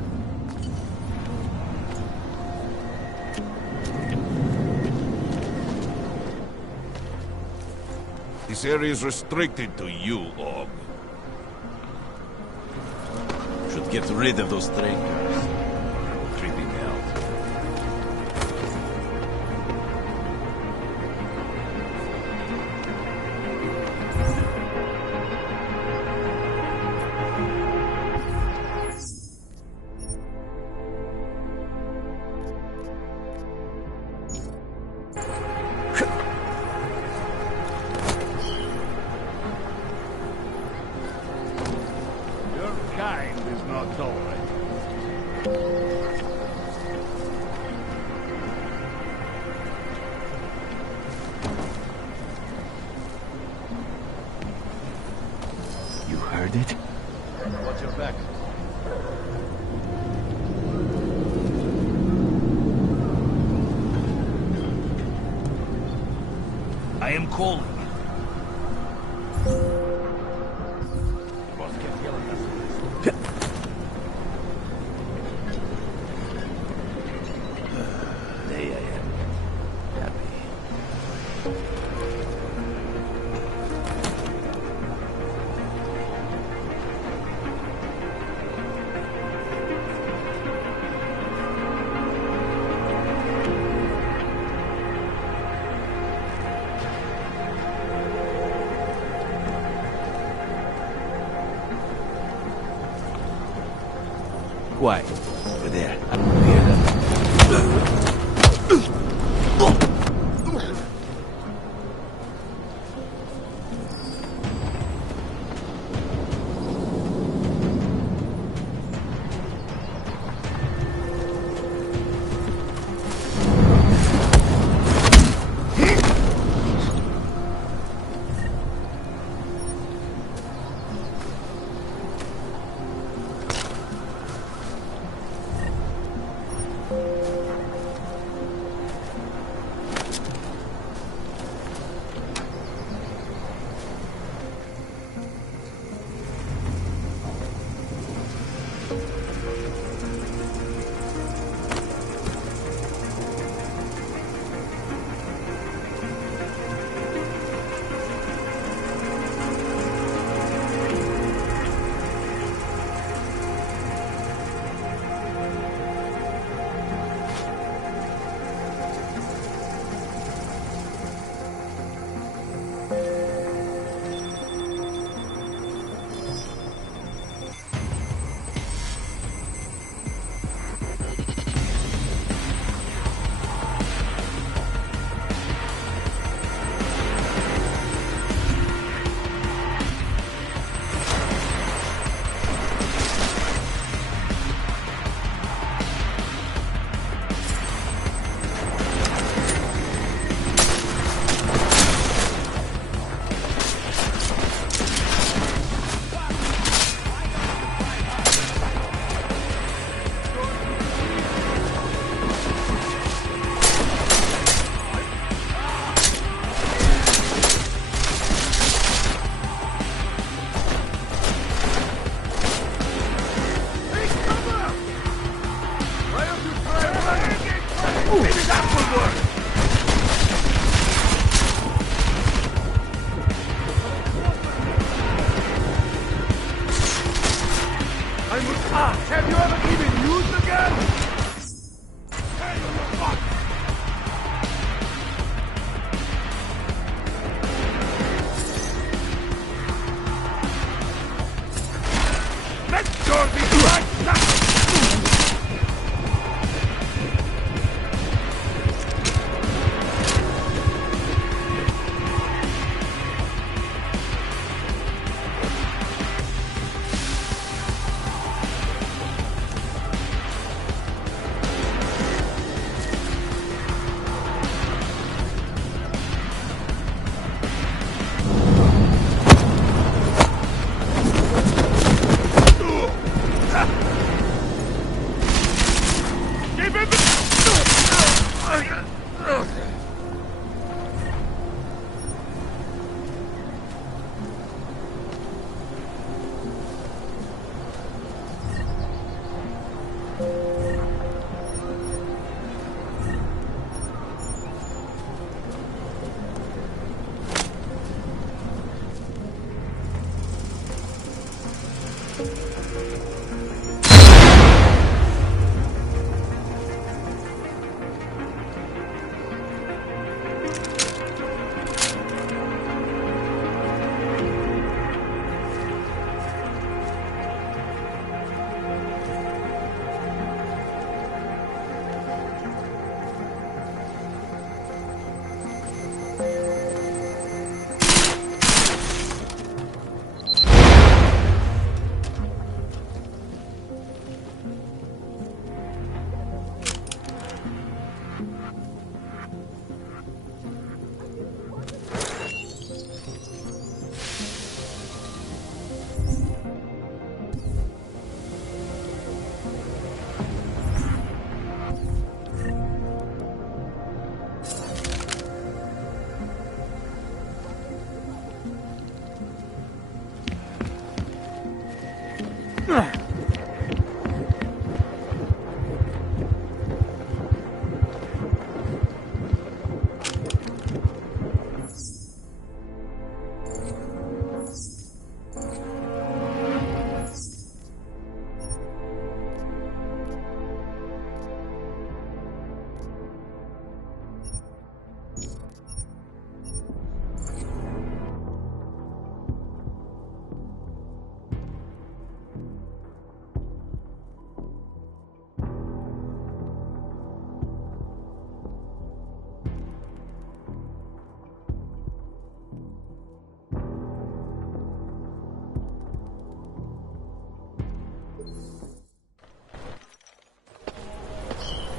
This area is restricted to you, Og. Should get rid of those strangers. Creeping me out. I am calling. Why? Over there. I don't hear them.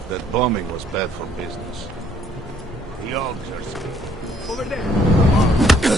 That bombing was bad for business. The Augs are scared. Over there.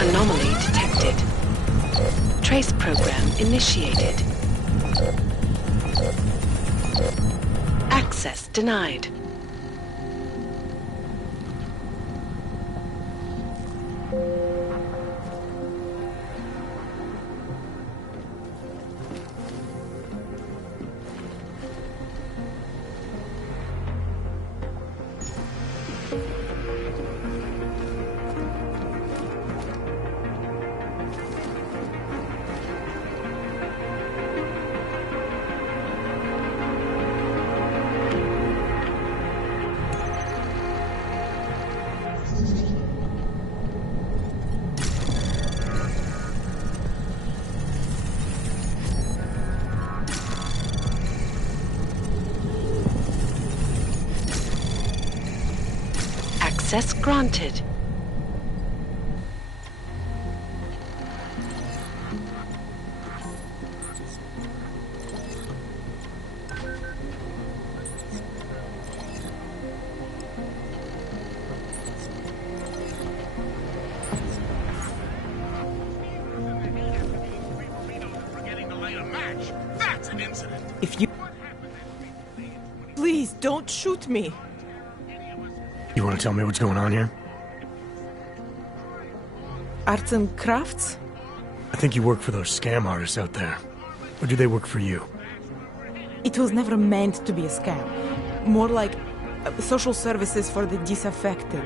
Anomaly detected. Trace program initiated. Access denied. Access granted. If you... Please, don't shoot me. You want to tell me what's going on here? Arts and crafts? I think you work for those scam artists out there. Or do they work for you? It was never meant to be a scam. More like social services for the disaffected.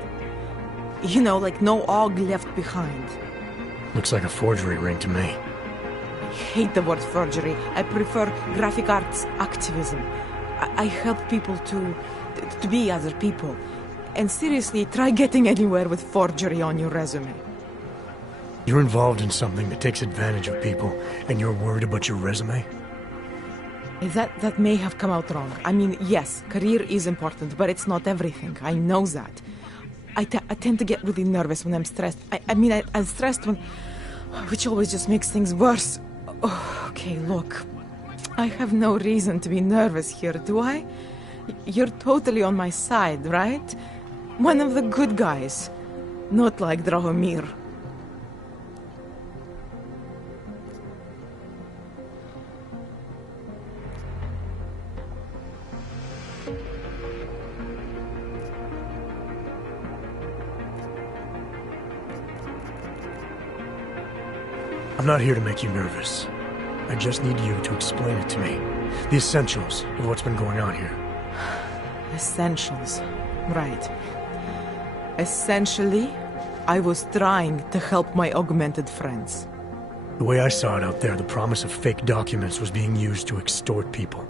You know, like no OG left behind. Looks like a forgery ring to me. I hate the word forgery. I prefer graphic arts activism. I help people to be other people. And seriously, try getting anywhere with forgery on your resume. You're involved in something that takes advantage of people, and you're worried about your resume? That may have come out wrong. I mean, yes, career is important, but it's not everything. I know that. I tend to get really nervous when I'm stressed. I'm stressed when... which always just makes things worse. Oh, okay, look. I have no reason to be nervous here, do I? You're totally on my side, right? One of the good guys. Not like Drahomir. I'm not here to make you nervous. I just need you to explain it to me. The essentials of what's been going on here. Essentials. Right. Essentially, I was trying to help my augmented friends. The way I saw it out there, the promise of fake documents was being used to extort people.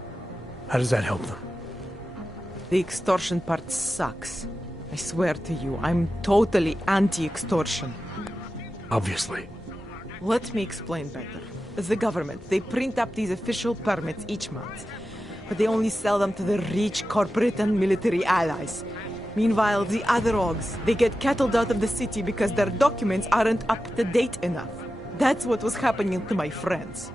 How does that help them? The extortion part sucks. I swear to you, I'm totally anti-extortion. Obviously. Let me explain better. The government, they print up these official permits each month, but they only sell them to the rich corporate and military allies. Meanwhile, the other OGs, they get cattled out of the city because their documents aren't up to date enough. That's what was happening to my friends.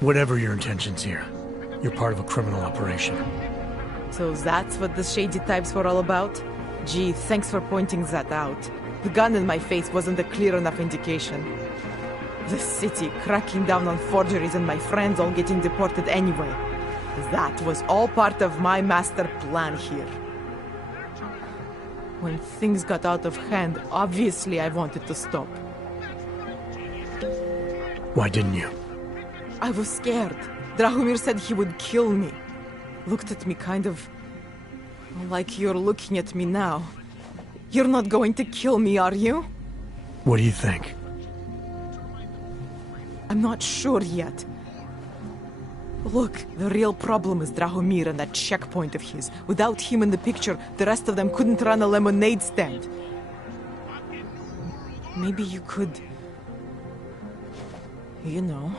Whatever your intentions here, you're part of a criminal operation. So that's what the shady types were all about? Gee, thanks for pointing that out. The gun in my face wasn't a clear enough indication. The city cracking down on forgeries and my friends all getting deported anyway. That was all part of my master plan here. When things got out of hand, obviously I wanted to stop. Why didn't you? I was scared. Drahomir said he would kill me. Looked at me kind of... like you're looking at me now. You're not going to kill me, are you? What do you think? I'm not sure yet. Look, the real problem is Drahomir and that checkpoint of his. Without him in the picture, the rest of them couldn't run a lemonade stand. Maybe you could... you know...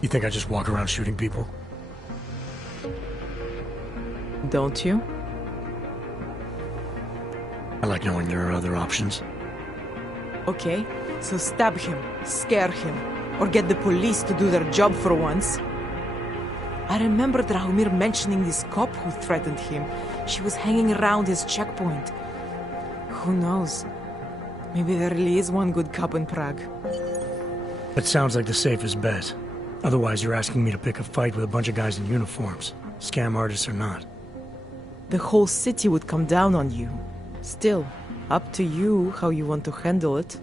You think I just walk around shooting people? Don't you? I like knowing there are other options. Okay, so stab him, scare him, or get the police to do their job for once. I remember Drahomir mentioning this cop who threatened him. She was hanging around his checkpoint. Who knows? Maybe there really is one good cop in Prague. That sounds like the safest bet. Otherwise, you're asking me to pick a fight with a bunch of guys in uniforms, scam artists or not. The whole city would come down on you. Still, up to you how you want to handle it.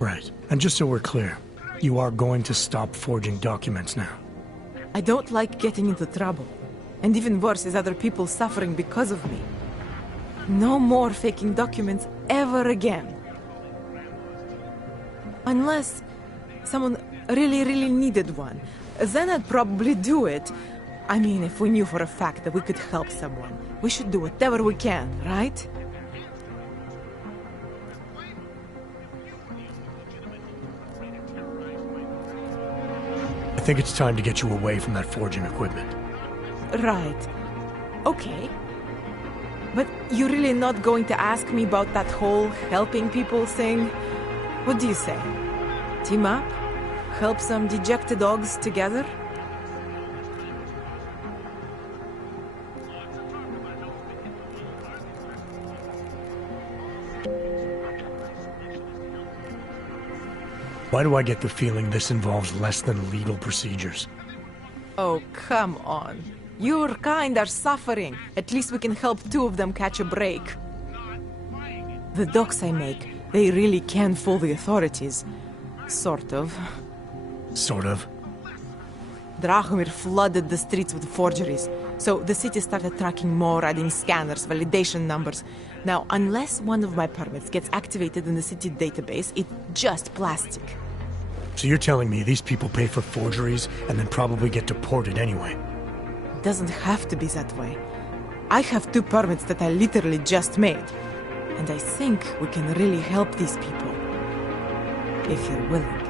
Right. And just so we're clear, you are going to stop forging documents now. I don't like getting into trouble. And even worse is other people suffering because of me. No more faking documents ever again. Unless someone really needed one. Then I'd probably do it. I mean, if we knew for a fact that we could help someone, we should do whatever we can, right? think it's time to get you away from that forging equipment. Right. Okay. But you're really not going to ask me about that whole helping people thing? What do you say? Team up? Help some dejected dogs together? Why do I get the feeling this involves less than legal procedures? Oh, come on. Your kind are suffering. At least we can help 2 of them catch a break. The docs I make, they really can fool the authorities. Sort of. Sort of? Drahomir flooded the streets with forgeries. So the city started tracking more, adding scanners, validation numbers. Now, unless one of my permits gets activated in the city database, it's just plastic. So you're telling me these people pay for forgeries and then probably get deported anyway? It doesn't have to be that way. I have 2 permits that I literally just made. And I think we can really help these people. If you're willing.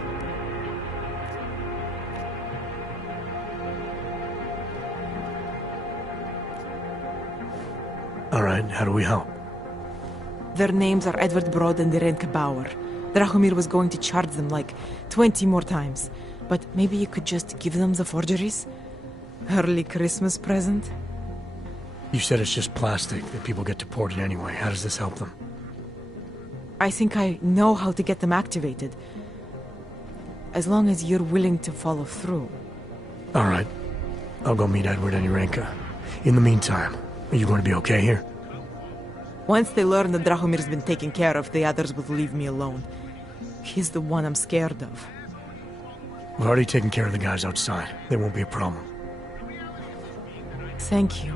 Alright, how do we help? Their names are Edward Broad and Irenka Bauer. Drahomir was going to charge them like 20 more times. But maybe you could just give them the forgeries? Early Christmas present? You said it's just plastic, that people get deported anyway. How does this help them? I think I know how to get them activated. As long as you're willing to follow through. Alright. I'll go meet Edward and Irenka. In the meantime, are you going to be okay here? Once they learn that Drahomir's been taken care of, the others will leave me alone. He's the one I'm scared of. We've already taken care of the guys outside. They won't be a problem. Thank you.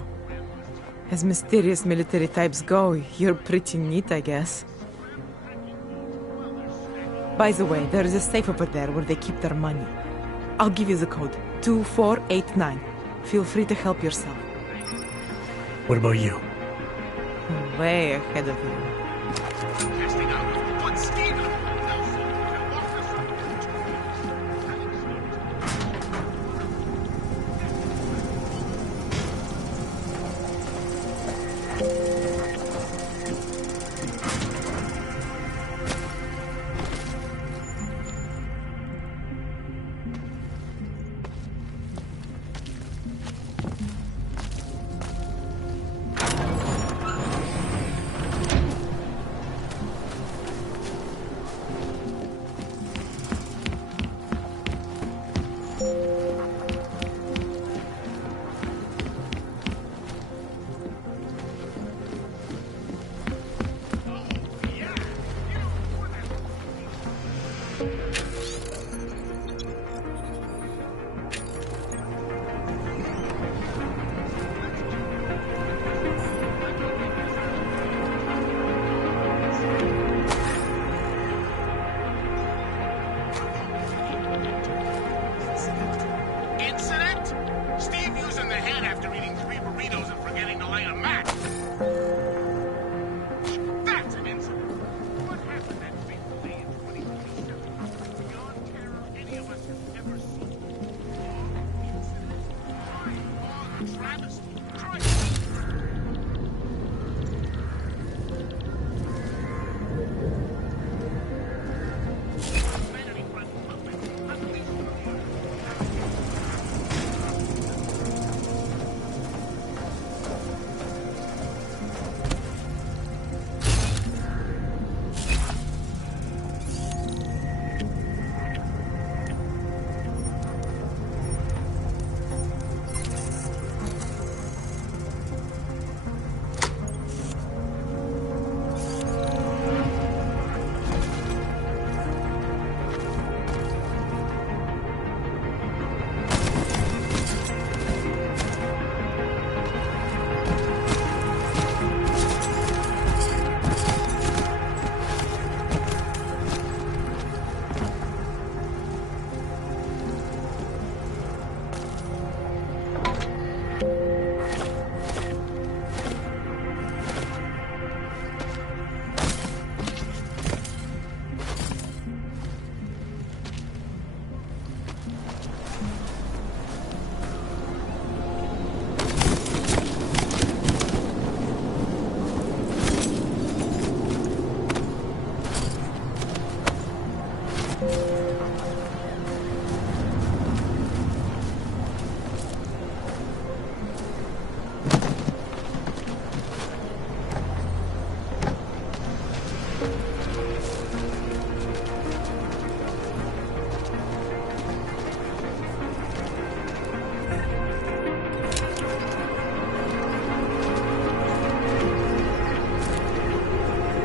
As mysterious military types go, you're pretty neat, I guess. By the way, there is a safe over there where they keep their money. I'll give you the code. 2489. Feel free to help yourself. What about you? Way ahead of you.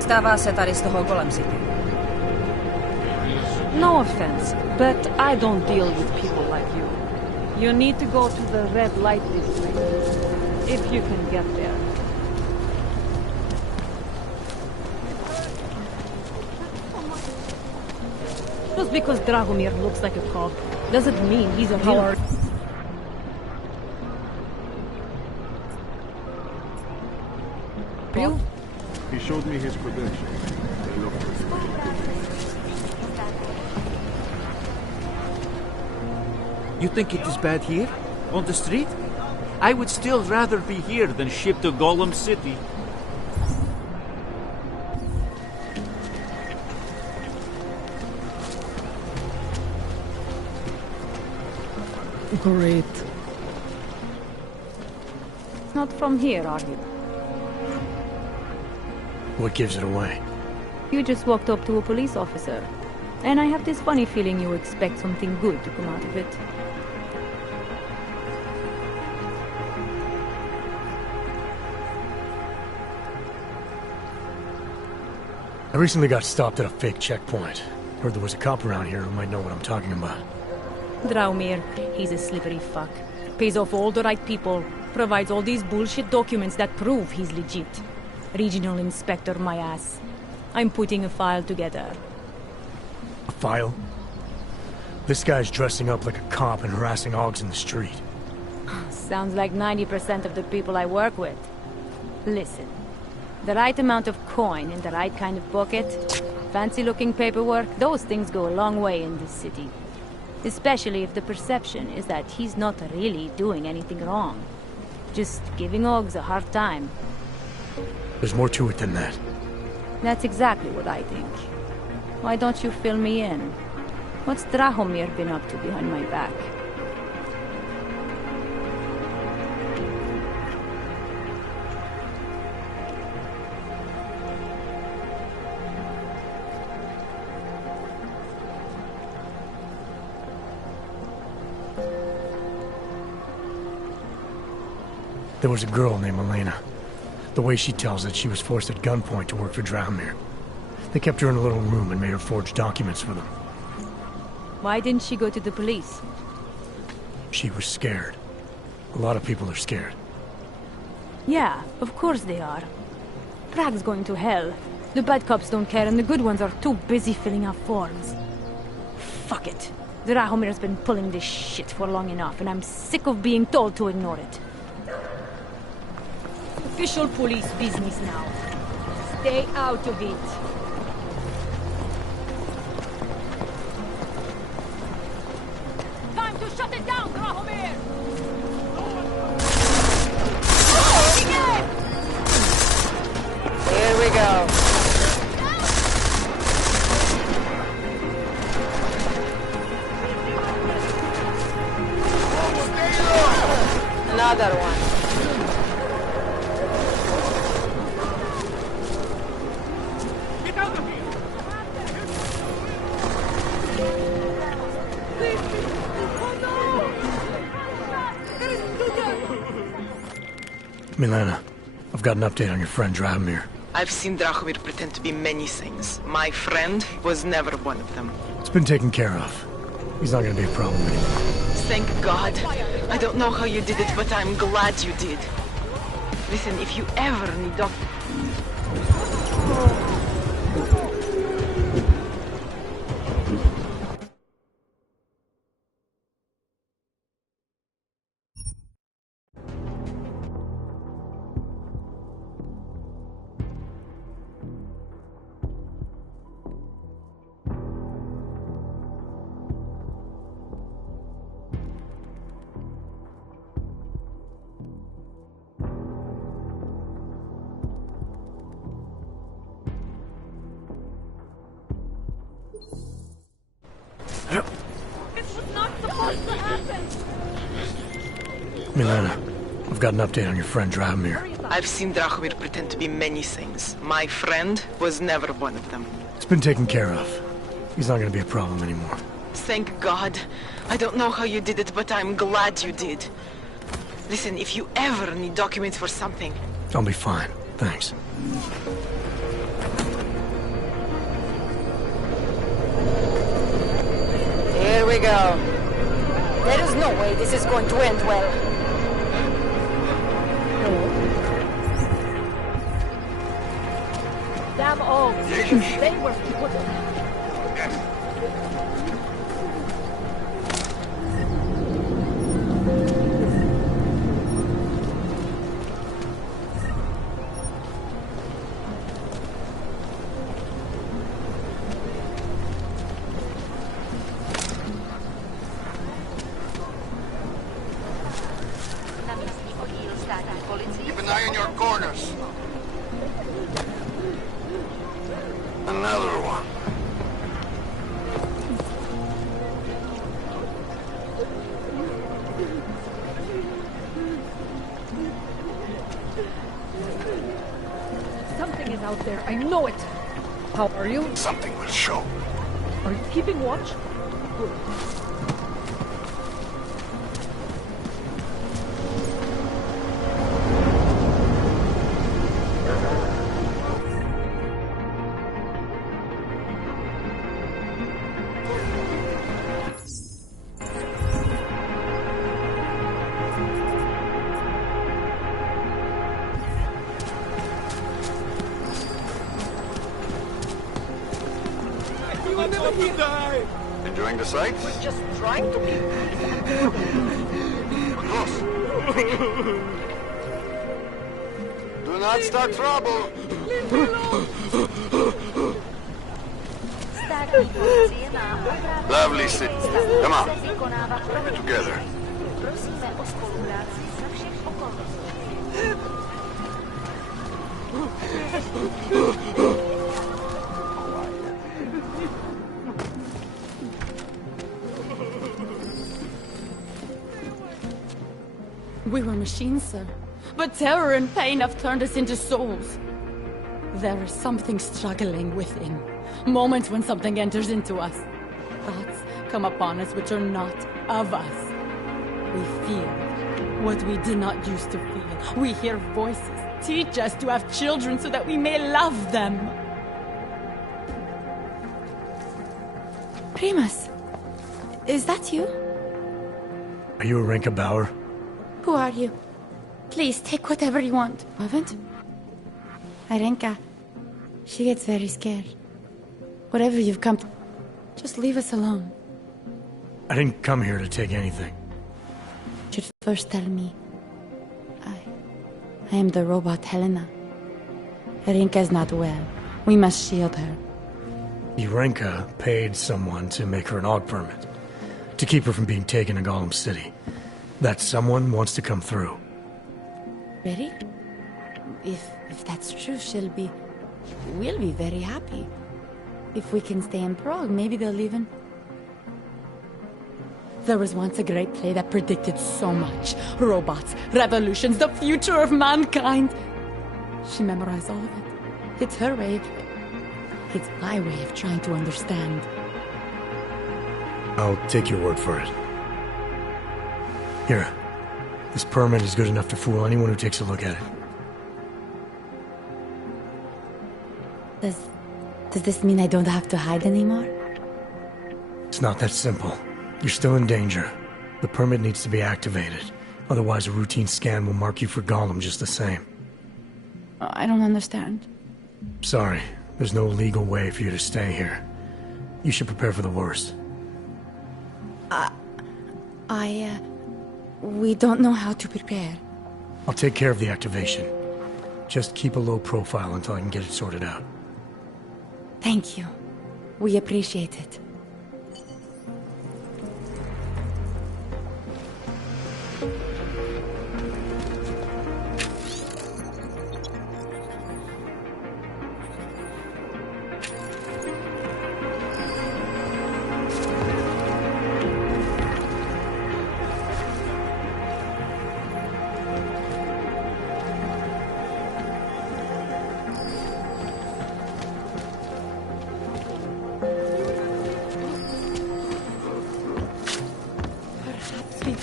Dostává se tady z toho Golem City. No offense, but I don't deal with people like you. You need to go to the red light district, if you can get there. Just because Dragomir looks like a cop doesn't mean he's a hard. You? He showed me his credentials. They look You think it is bad here? On the street? I would still rather be here than shipped to Golem City. Great. Not from here, are you? What gives it away? You just walked up to a police officer. And I have this funny feeling you expect something good to come out of it. I recently got stopped at a fake checkpoint. Heard there was a cop around here who might know what I'm talking about. Draumir, he's a slippery fuck. Pays off all the right people. Provides all these bullshit documents that prove he's legit. Regional inspector, my ass. I'm putting a file together. A file? This guy's dressing up like a cop and harassing Augs in the street. Sounds like 90% of the people I work with. Listen. The right amount of coin in the right kind of bucket, fancy-looking paperwork, those things go a long way in this city. Especially if the perception is that he's not really doing anything wrong. Just giving Augs a hard time. There's more to it than that. That's exactly what I think. Why don't you fill me in? What's Drahomir been up to behind my back? There was a girl named Elena. The way she tells it, she was forced at gunpoint to work for Draumir. They kept her in a little room and made her forge documents for them. Why didn't she go to the police? She was scared. A lot of people are scared. Yeah, of course they are. Prague's going to hell. The bad cops don't care and the good ones are too busy filling out forms. Fuck it. Drahomir's been pulling this shit for long enough and I'm sick of being told to ignore it. Official police business now. Stay out of it. Time to shut it down, Drahomir! Here we go. Another one. Milena, I've got an update on your friend Drahomir. I've seen Drahomir pretend to be many things. My friend was never one of them. It's been taken care of. He's not gonna be a problem anymore. Thank God. I don't know how you did it, but I'm glad you did. Listen, if you ever need Milena, I've got an update on your friend Drahomir. I've seen Drahomir pretend to be many things. My friend was never one of them. It's been taken care of. He's not gonna be a problem anymore. Thank God. I don't know how you did it, but I'm glad you did. Listen, if you ever need documents for something... I'll be fine. Thanks. Here we go. There is no way this is going to end well. Damn all. They were put Keep an eye on your corners. Another one. Something is out there. I know it. How are you? Something will show. Are you keeping watch? Good. Enjoying the sights? We're just trying to be. Close. Do not start trouble. Lovely city. Come on. We're together. We were machines, sir. But terror and pain have turned us into souls. There is something struggling within. Moments when something enters into us. Thoughts come upon us which are not of us. We feel what we did not used to feel. We hear voices teach us to have children so that we may love them. Primus, is that you? Are you Arenka Bauer? Who are you? Please, take whatever you want. Haven't? Arenka, she gets very scared. Whatever you've come to, just leave us alone. I didn't come here to take anything. You should first tell me. I am the robot Helena. Arenka is not well. We must shield her. Arenka paid someone to make her an AUG permit. To keep her from being taken to Golem City. That someone wants to come through. Really? If that's true, we'll be very happy. If we can stay in Prague, maybe they'll even... There was once a great play that predicted so much. Robots, revolutions, the future of mankind. She memorized all of it. It's her way. It's my way of trying to understand. I'll take your word for it. Here. This permit is good enough to fool anyone who takes a look at it. Does this mean I don't have to hide anymore? It's not that simple. You're still in danger. The permit needs to be activated. Otherwise, a routine scan will mark you for Golem just the same. I don't understand. Sorry. There's no legal way for you to stay here. You should prepare for the worst. We don't know how to prepare. I'll take care of the activation. Just keep a low profile until I can get it sorted out. Thank you. We appreciate it.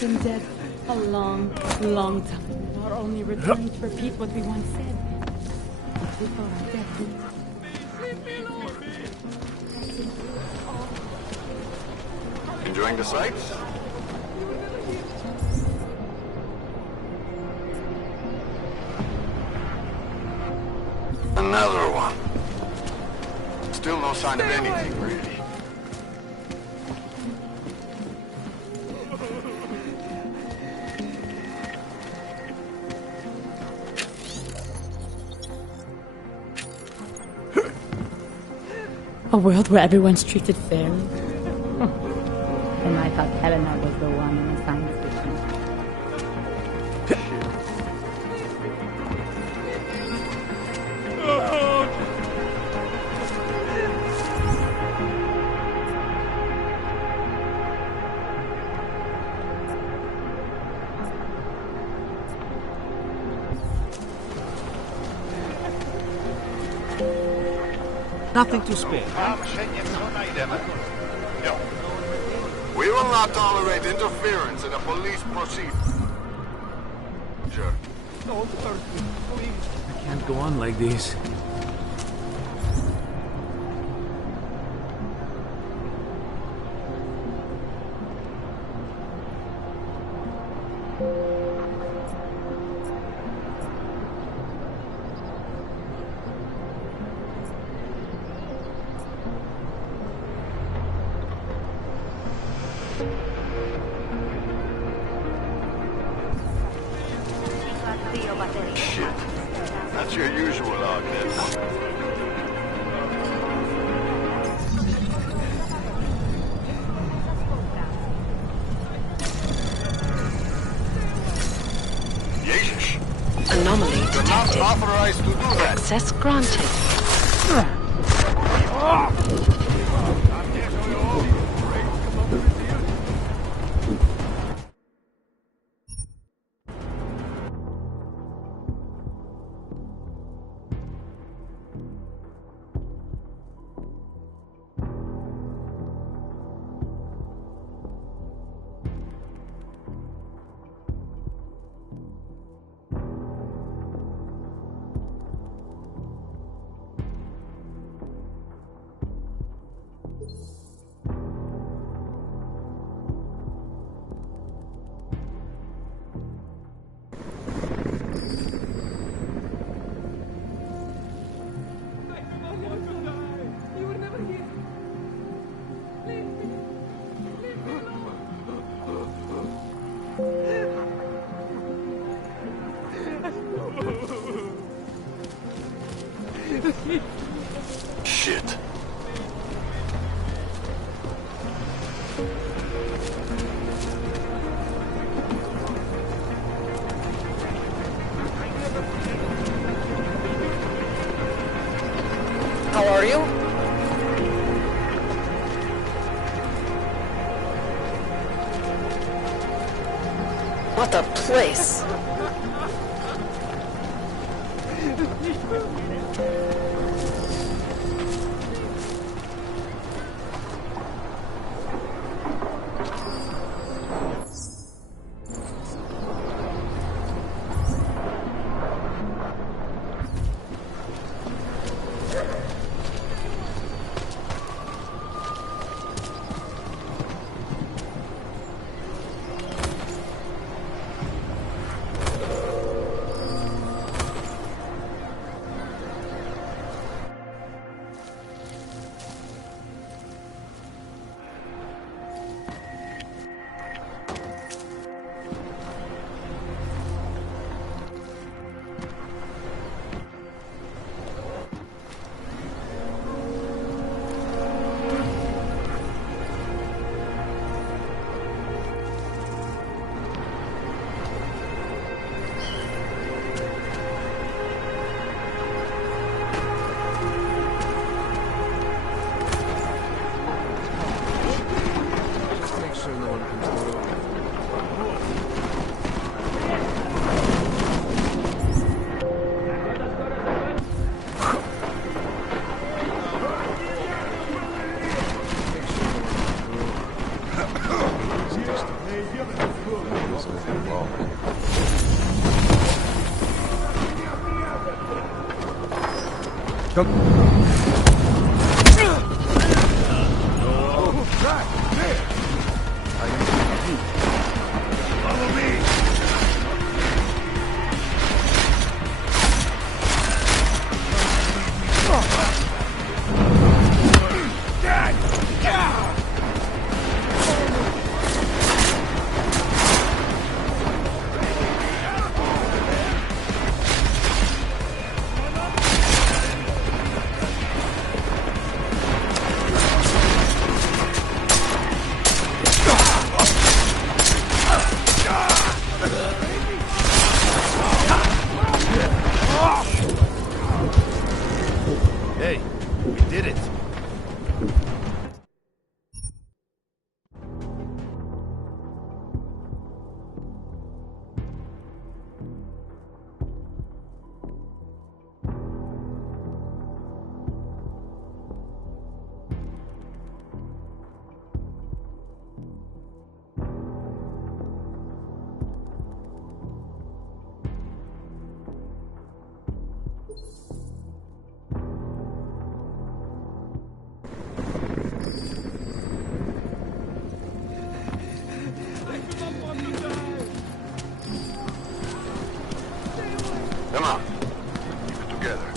Been dead a long, long time. Our only return to repeat what we once said. Before our death. Enjoying the sights? Another one. Still no sign of anything, really. A world where everyone's treated fairly. And I thought Helena was the one in the science fiction. Nothing to spare. No. We will not tolerate interference in a police proceeding. Sure. No, please. I can't go on like this. Shit. That's your usual Agnes. Jesus. Anomaly You're not detected. authorized to do that. Access granted. Shit. How are you? What a place. Follow me! Hey, we did it. Come on. Keep it together.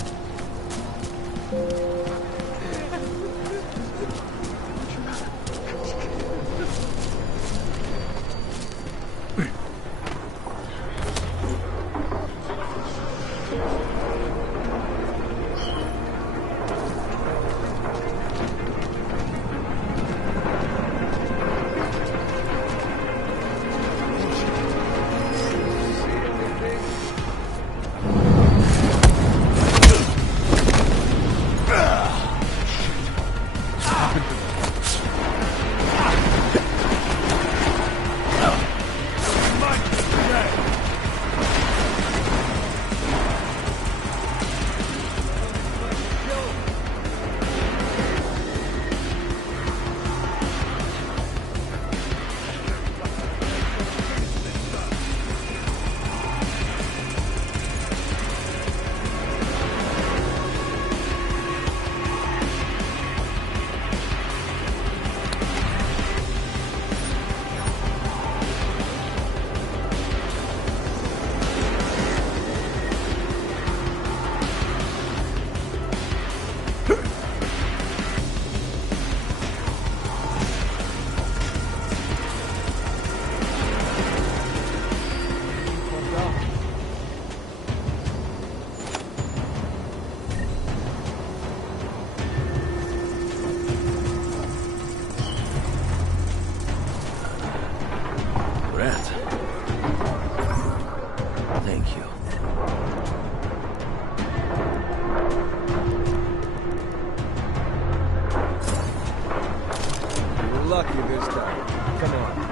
Thank you. You're lucky this time. Come on.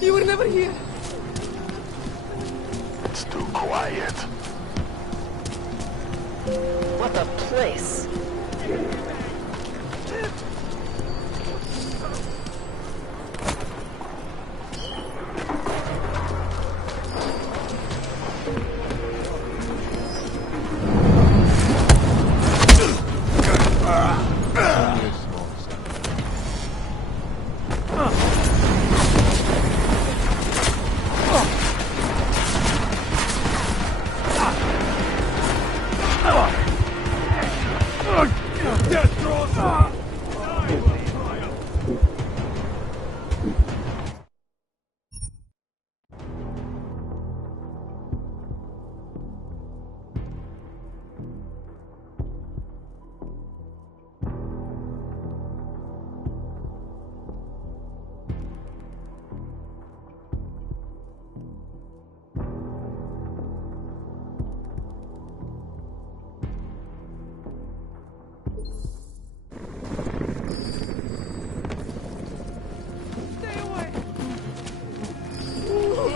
You were never here. It's too quiet. What a place.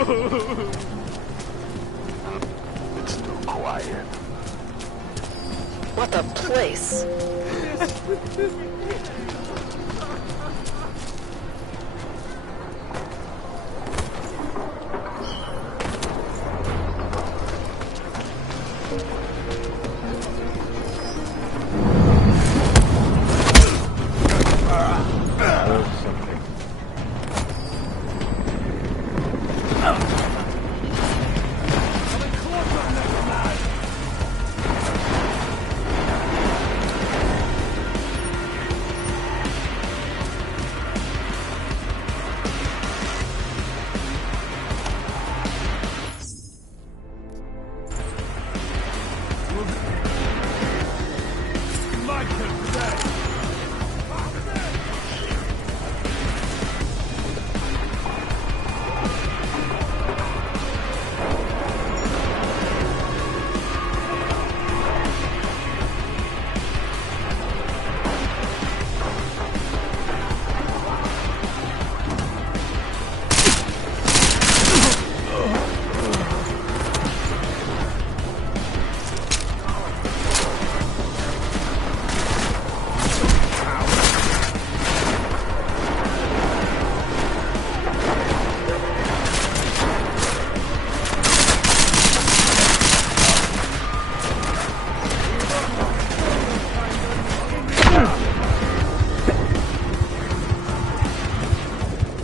It's too quiet. What a place.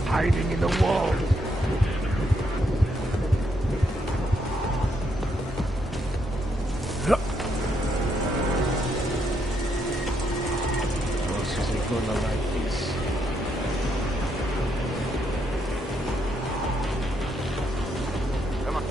Hiding in the wall. Boss isn't gonna like this. Come on.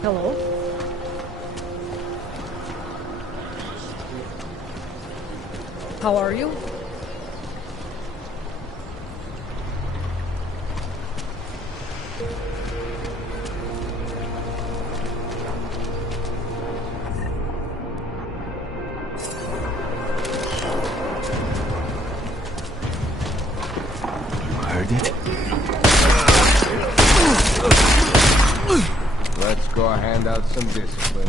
Hello? How are you? Heard it? Let's go hand out some discipline.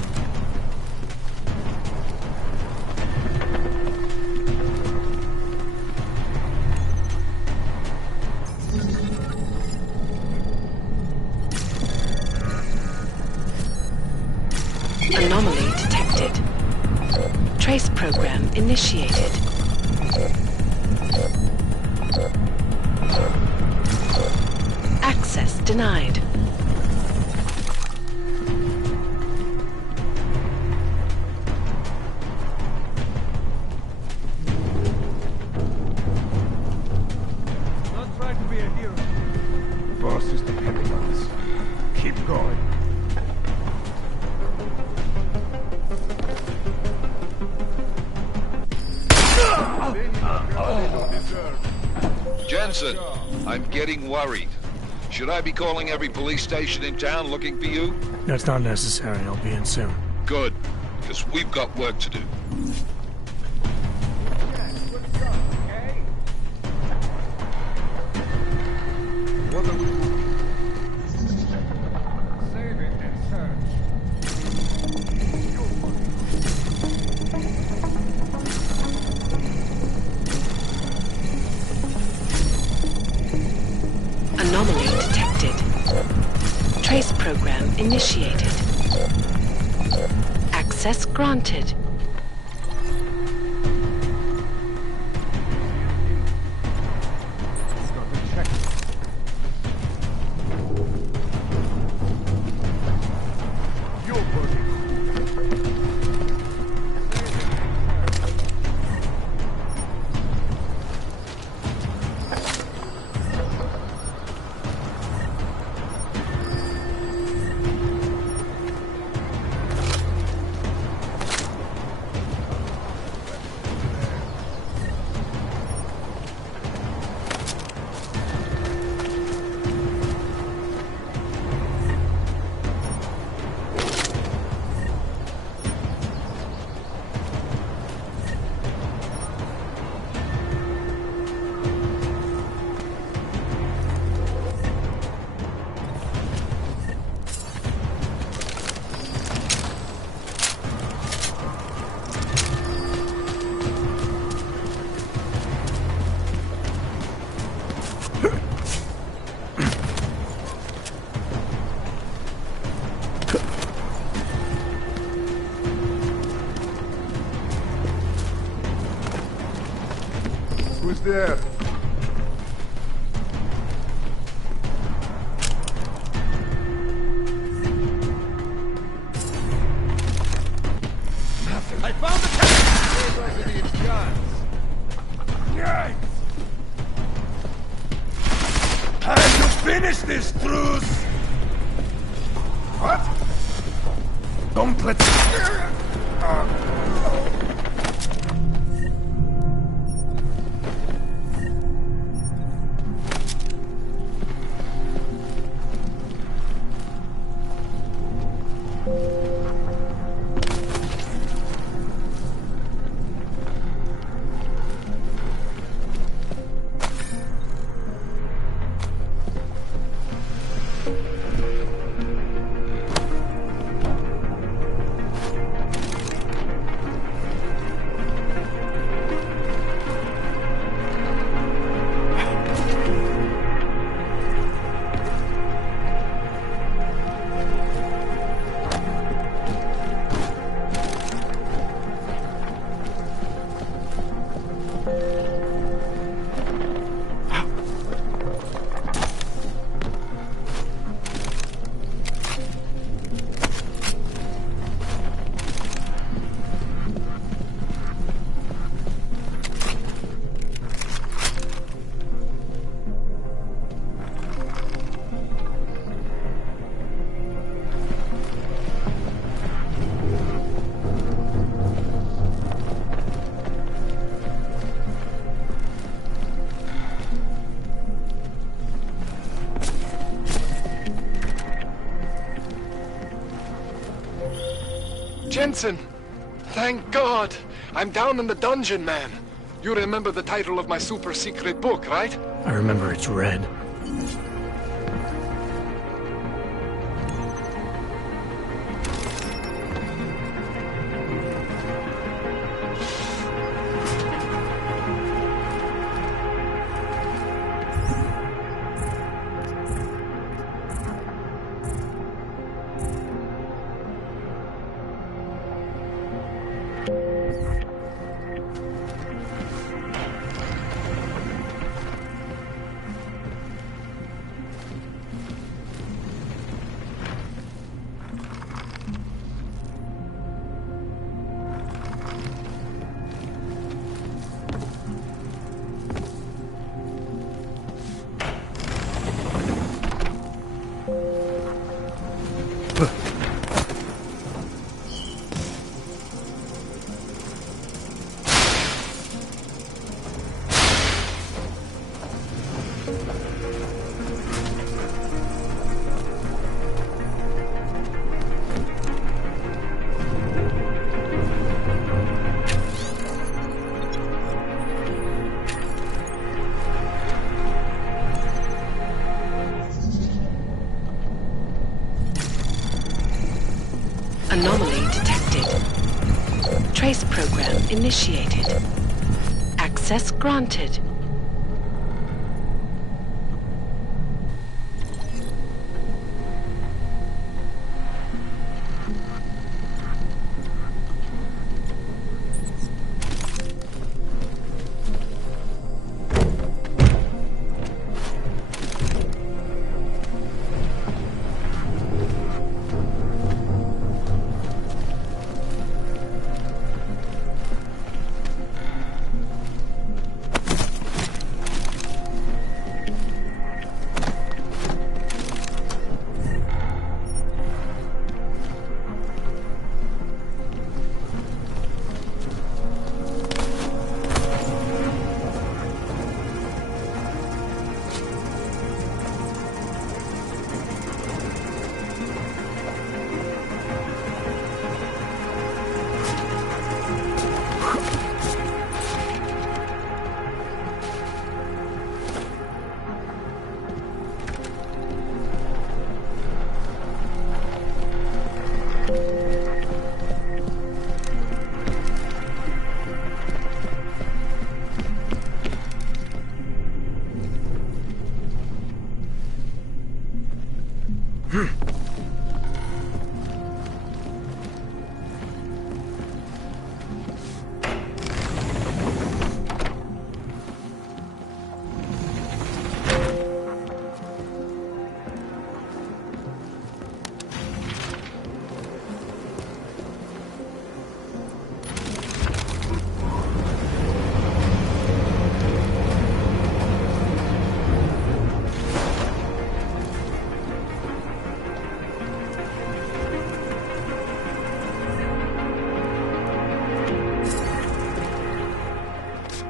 Anomaly detected. Trace program initiated. Access denied. Don't try to be a hero. The boss is depending on us. Keep going. Jensen, I'm getting worried. Should I be calling every police station in town looking for you? That's not necessary. I'll be in soon. Good, because we've got work to do. What are we doing? Save it and search. Anomaly detected. Trace program initiated. Access granted. Who's there? I found the Can you finish this, Cruz? What? Don't let... Jensen! Thank God! I'm down in the dungeon, man. You remember the title of my super secret book, right? I remember it's red. Anomaly detected. Trace program initiated. Access granted.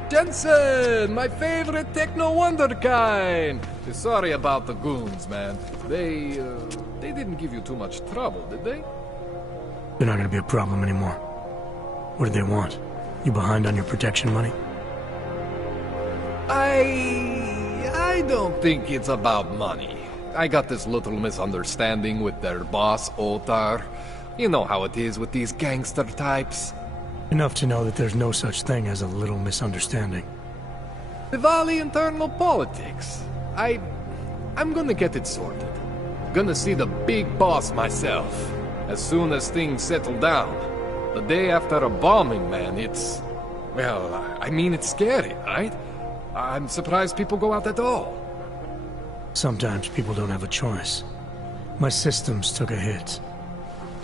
Jensen, my favorite techno wonderkind. Sorry about the goons, man. They didn't give you too much trouble, did they? They're not gonna be a problem anymore. What do they want? You behind on your protection money? I don't think it's about money. I got this little misunderstanding with their boss, Otar. You know how it is with these gangster types. Enough to know that there's no such thing as a little misunderstanding. Diwali internal politics. I'm gonna get it sorted. Gonna see the big boss myself. As soon as things settle down. The day after a bombing, man, it's... Well, I mean, it's scary, right? I'm surprised people go out at all. Sometimes people don't have a choice. My systems took a hit.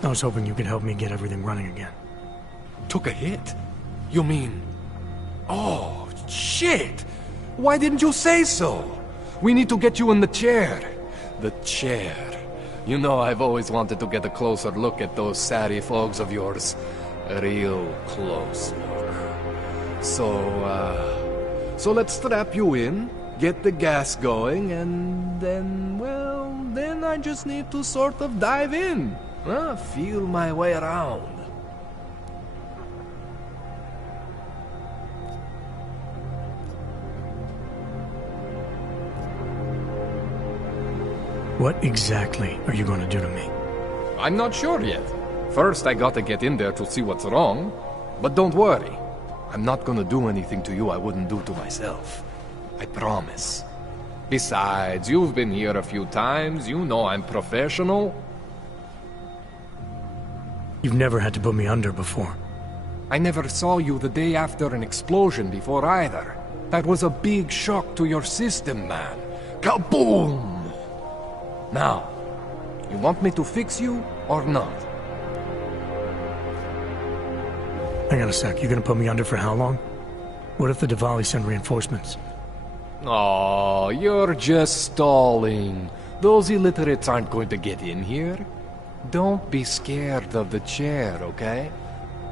I was hoping you could help me get everything running again. Took a hit? You mean... Oh, shit! Why didn't you say so? We need to get you in the chair. The chair. You know I've always wanted to get a closer look at those Sari folks of yours. A real close look. So let's strap you in, get the gas going, and then, well, then I just need to sort of dive in. Feel my way around. What exactly are you going to do to me? I'm not sure yet. First, I gotta get in there to see what's wrong. But don't worry. I'm not gonna do anything to you I wouldn't do to myself. I promise. Besides, you've been here a few times. You know I'm professional. You've never had to put me under before. I never saw you the day after an explosion before either. That was a big shock to your system, man. Kaboom! Now, you want me to fix you or not? Hang on a sec, you gonna put me under for how long? What if the Diwali send reinforcements? Oh, you're just stalling. Those illiterates aren't going to get in here. Don't be scared of the chair, okay?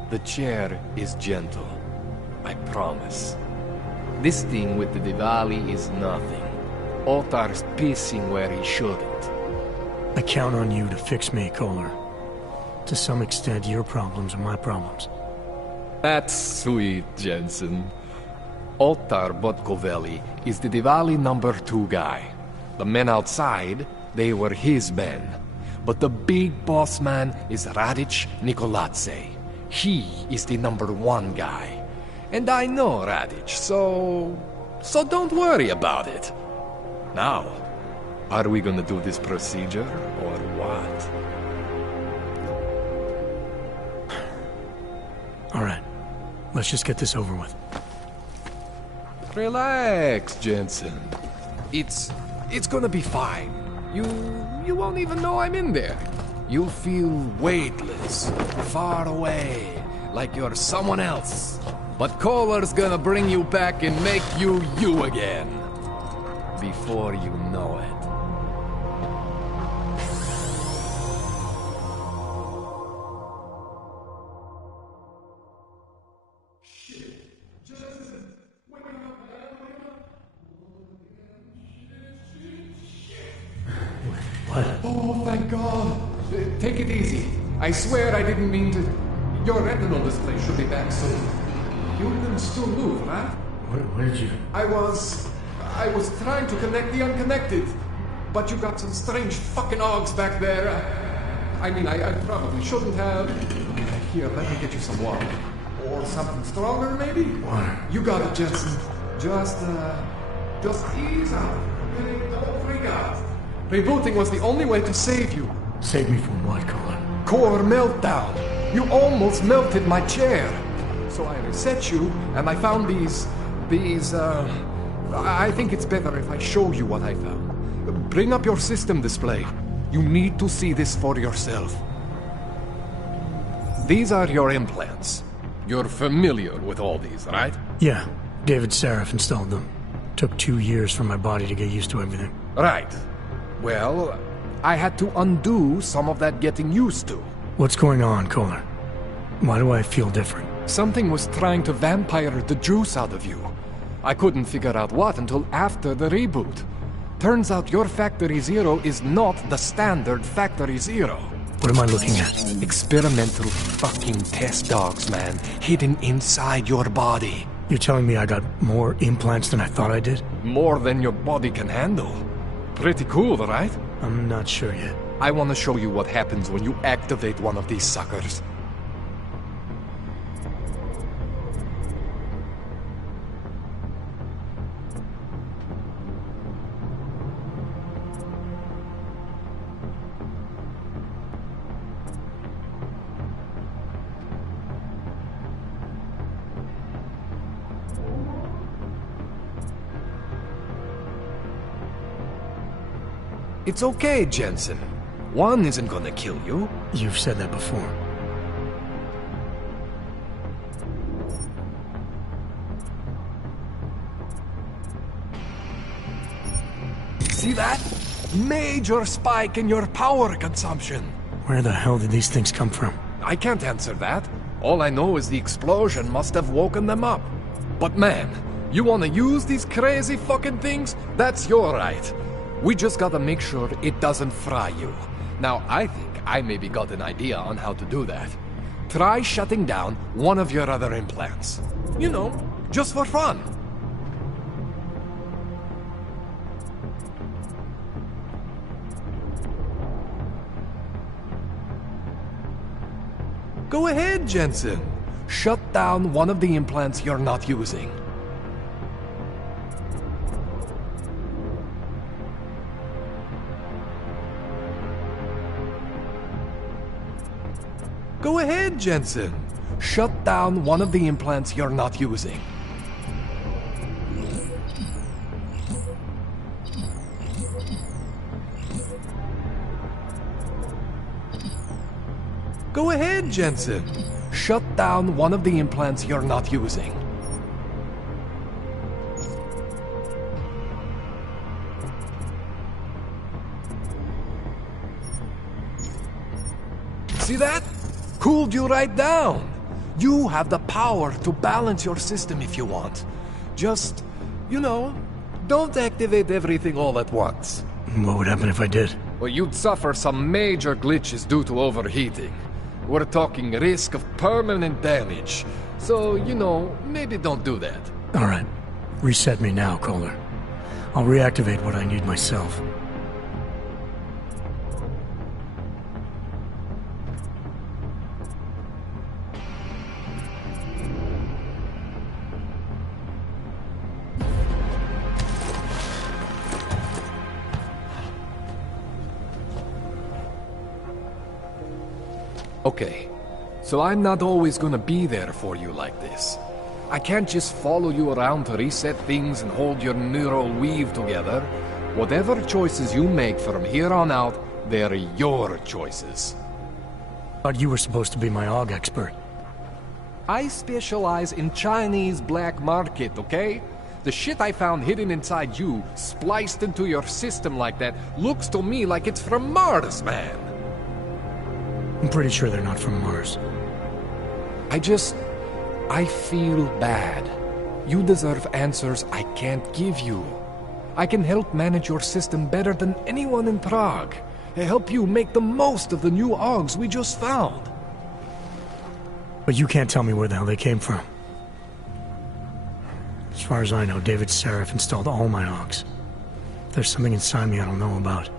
The chair is gentle. I promise. This thing with the Diwali is nothing. Ottar's pissing where he shouldn't. I count on you to fix me, Kohler. To some extent, your problems are my problems. That's sweet, Jensen. Ottar Botkovelli is the Diwali #2 guy. The men outside, they were his men. But the big boss man is Radic Nikoladze. He is the #1 guy. And I know Radic, so don't worry about it. Now, are we gonna do this procedure, or what? All right. Let's just get this over with. Relax, Jensen. It's gonna be fine. You won't even know I'm in there. You'll feel weightless, far away, like you're someone else. But Kohler's gonna bring you back and make you you again. Before you know it. What? Oh, thank God. Take it easy. I swear I didn't mean to... Your retinal display should be back soon. You can still move, right? Where did you... I was trying to connect the unconnected. But you got some strange fucking ogs back there. I mean, I probably shouldn't have... Here, let me get you some water. Or something stronger, maybe? Water. You got it, Jensen. Just ease out. Okay? Don't freak out. Rebooting was the only way to save you. Save me from what, Kohler? Core meltdown. You almost melted my chair. So I reset you, and I found these... I think it's better if I show you what I found. Bring up your system display. You need to see this for yourself. These are your implants. You're familiar with all these, right? Yeah. David Sarif installed them. Took 2 years for my body to get used to everything. Right. Well, I had to undo some of that getting used to. What's going on, Kohler? Why do I feel different? Something was trying to vampire the juice out of you. I couldn't figure out what until after the reboot. Turns out your Factory Zero is not the standard Factory Zero. What am I looking at? Experimental fucking test dogs, man. Hidden inside your body. You're telling me I got more implants than I thought I did? More than your body can handle. Pretty cool, right? I'm not sure yet. I want to show you what happens when you activate one of these suckers. It's okay, Jensen. One isn't gonna kill you. You've said that before. See that? Major spike in your power consumption. Where the hell did these things come from? I can't answer that. All I know is the explosion must have woken them up. But man, you wanna use these crazy fucking things? That's your right. We just gotta make sure it doesn't fry you. Now, I think I maybe got an idea on how to do that. Try shutting down one of your other implants. You know, just for fun. Go ahead, Jensen. Shut down one of the implants you're not using. Go ahead, Jensen. Shut down one of the implants you're not using. Go ahead, Jensen. Shut down one of the implants you're not using. See that? Cooled you right down. You have the power to balance your system if you want. Just, you know, don't activate everything all at once. What would happen if I did? Well, you'd suffer some major glitches due to overheating. We're talking risk of permanent damage. So, you know, maybe don't do that. All right. Reset me now, Kohler. I'll reactivate what I need myself. Okay, so I'm not always gonna be there for you like this. I can't just follow you around to reset things and hold your neural weave together. Whatever choices you make from here on out, they're your choices. Thought you were supposed to be my AUG expert. I specialize in Chinese black market, okay? The shit I found hidden inside you, spliced into your system like that, looks to me like it's from Mars, man. I'm pretty sure they're not from Mars. I feel bad. You deserve answers I can't give you. I can help manage your system better than anyone in Prague. Help you make the most of the new AUGs we just found. But you can't tell me where the hell they came from. As far as I know, David Sarif installed all my AUGs. There's something inside me I don't know about.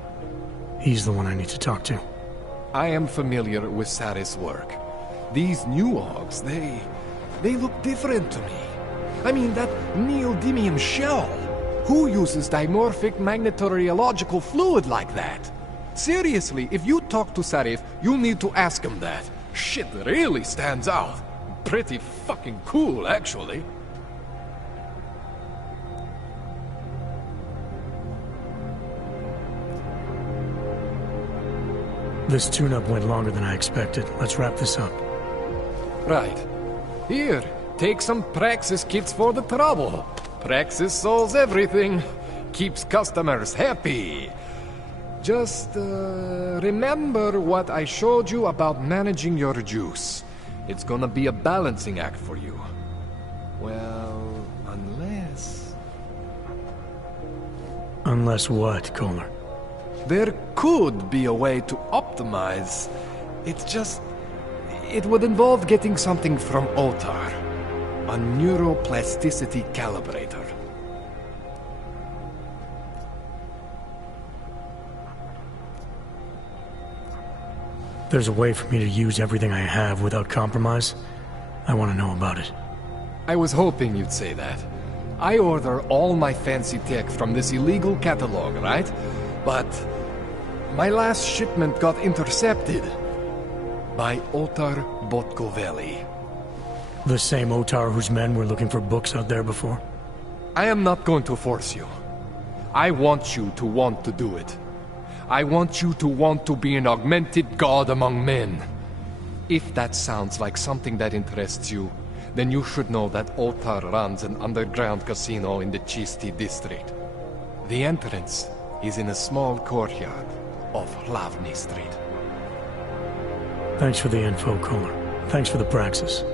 He's the one I need to talk to. I am familiar with Sarif's work. These new AUGs, they look different to me. I mean, that neodymium shell. Who uses dimorphic magnetorheological fluid like that? Seriously, if you talk to Sarif, you need to ask him that. Shit really stands out. Pretty fucking cool, actually. This tune-up went longer than I expected. Let's wrap this up. Right. Here, take some Praxis kits for the trouble. Praxis solves everything. Keeps customers happy. Just, remember what I showed you about managing your juice. It's gonna be a balancing act for you. Well, unless... Unless what, Kohler? There could be a way to optimize. It would involve getting something from Otar. A neuroplasticity calibrator. There's a way for me to use everything I have without compromise. I want to know about it. I was hoping you'd say that. I order all my fancy tech from this illegal catalog, right? But my last shipment got intercepted by Otar Botkoveli. The same Otar whose men were looking for books out there before? I am not going to force you. I want you to want to do it. I want you to want to be an augmented god among men. If that sounds like something that interests you, then you should know that Otar runs an underground casino in the Chisti district. The entrance is in a small courtyard of Hlavny Street. Thanks for the info, Kohler. Thanks for the Praxis.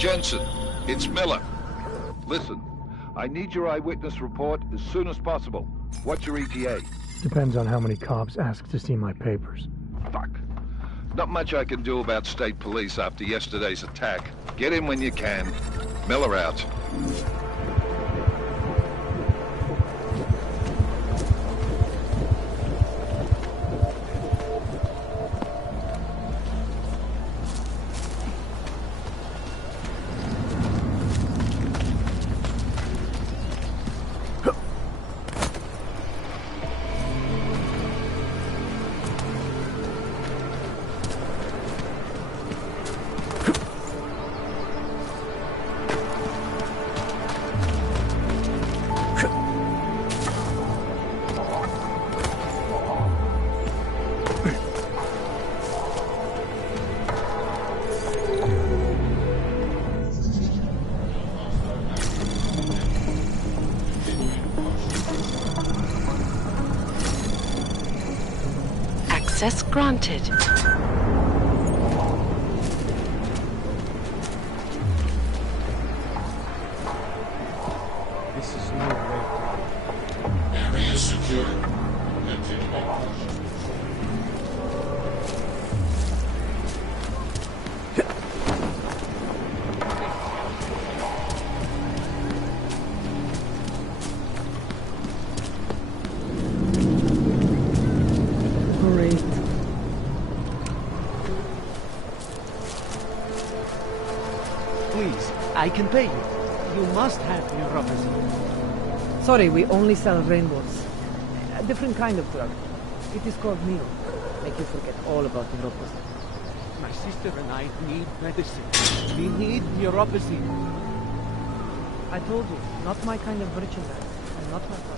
Jensen, it's Miller. Listen, I need your eyewitness report as soon as possible. What's your ETA? Depends on how many cops ask to see my papers. Fuck. Not much I can do about state police after yesterday's attack. Get in when you can. Miller out. Access granted. This is no way. Area secure. I can pay you. You must have neuropathy. Sorry, we only sell rainbows. A different kind of drug. It is called Neo. Make you forget all about neuropathy. My sister and I need medicine. We need neuropathy. I told you, not my kind of merchandise. And not my problem.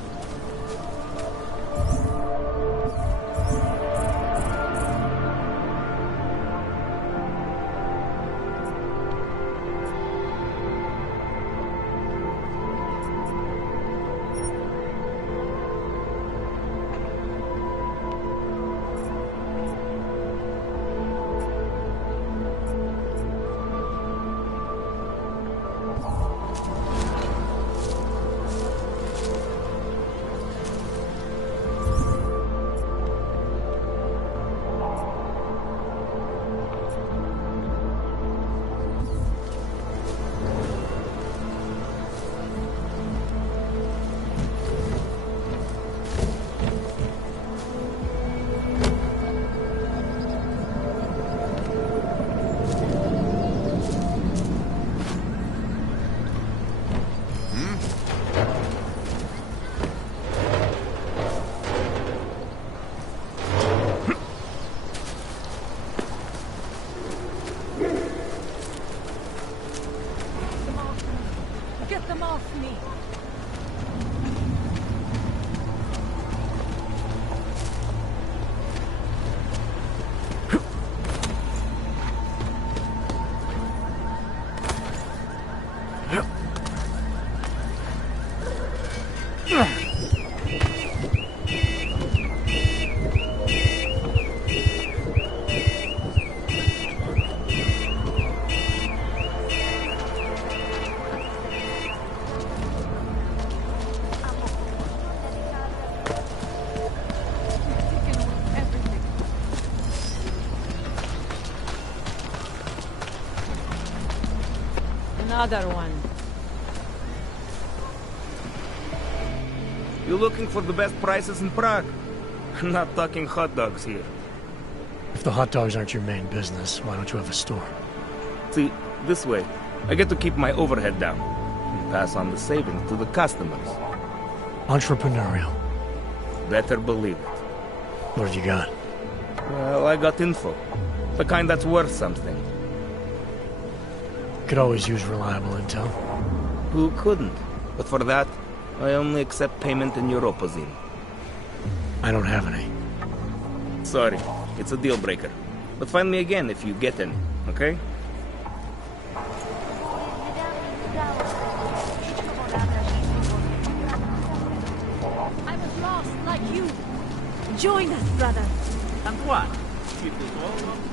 Get them off me! Another one. You looking for the best prices in Prague? Not talking hot dogs here. If the hot dogs aren't your main business, why don't you have a store? See, this way, I get to keep my overhead down and pass on the savings to the customers. Entrepreneurial. Better believe it. What have you got? Well, I got info. The kind that's worth something. Could always use reliable intel. Who couldn't? But for that, I only accept payment in Europozine. I don't have any. Sorry, it's a deal breaker. But find me again if you get any, okay? I was lost like you. Join us, brother. And what? It was all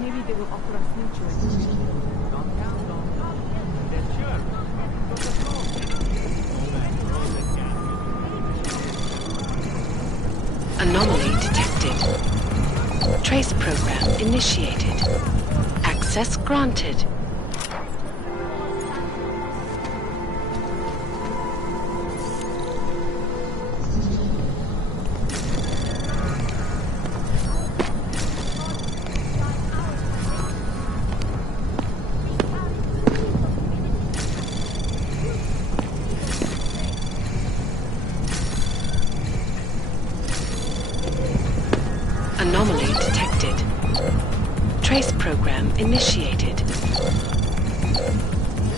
Maybe they will offer us mutual. Anomaly detected. Trace program initiated. Access granted. Anomaly detected. Trace program initiated.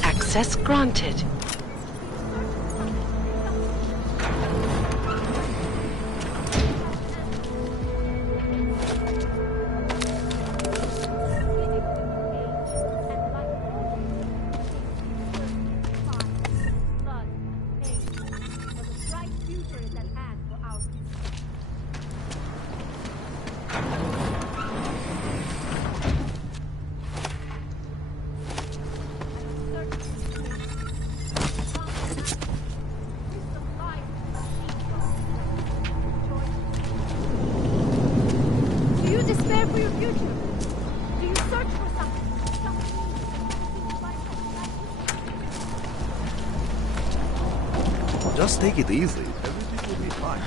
Access granted. Do you despair for your future? Do you search for something? Just take it easy. Everything will be fine.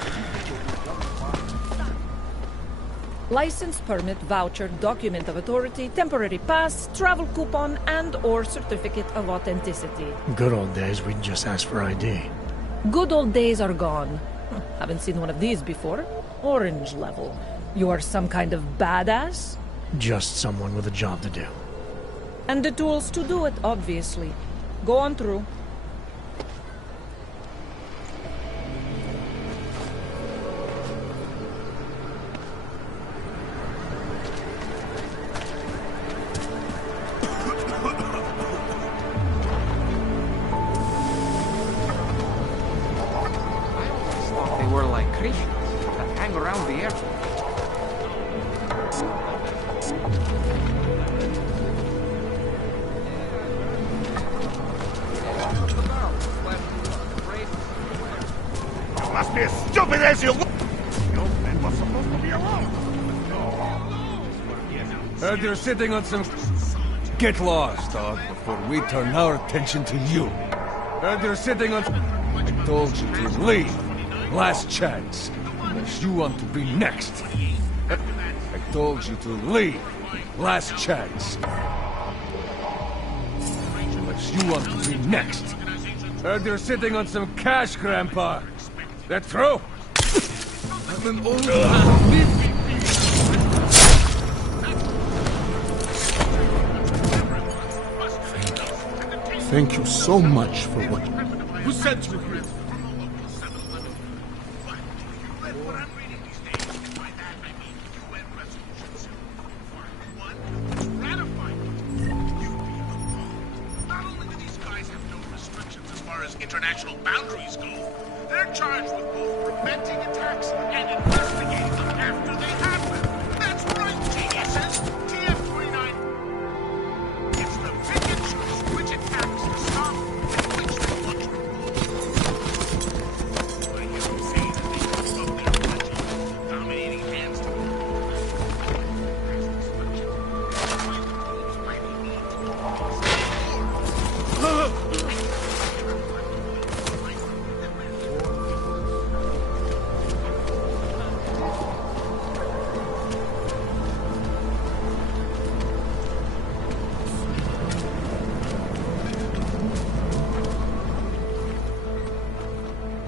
License, permit, voucher, document of authority, temporary pass, travel coupon, and/or certificate of authenticity. Good old days, we'd just ask for ID. Good old days are gone. Haven't seen one of these before. Orange level. You are some kind of badass? Just someone with a job to do. And the tools to do it, obviously. Go on through. They were like Christians that hang around the airport. You must be as stupid as you look! You men were supposed to be alone! Heard you're sitting on some... Get lost, dog, before we turn our attention to you. Heard you're sitting on... I told you to leave. Last chance. Unless you want to be next. I told you to leave. Last chance. Unless you want to be next. Heard you're sitting on some cash, Grandpa. That through? I'm an old man. Leave me. Thank you so much for what... Who sent you here? International boundaries go. They're charged with both preventing attacks and investigating them after they happen. That's right, geniuses! TF-29... It's the pick and choose which attacks to stop and which they want to remove. I can see that they move up their budget, dominating hands to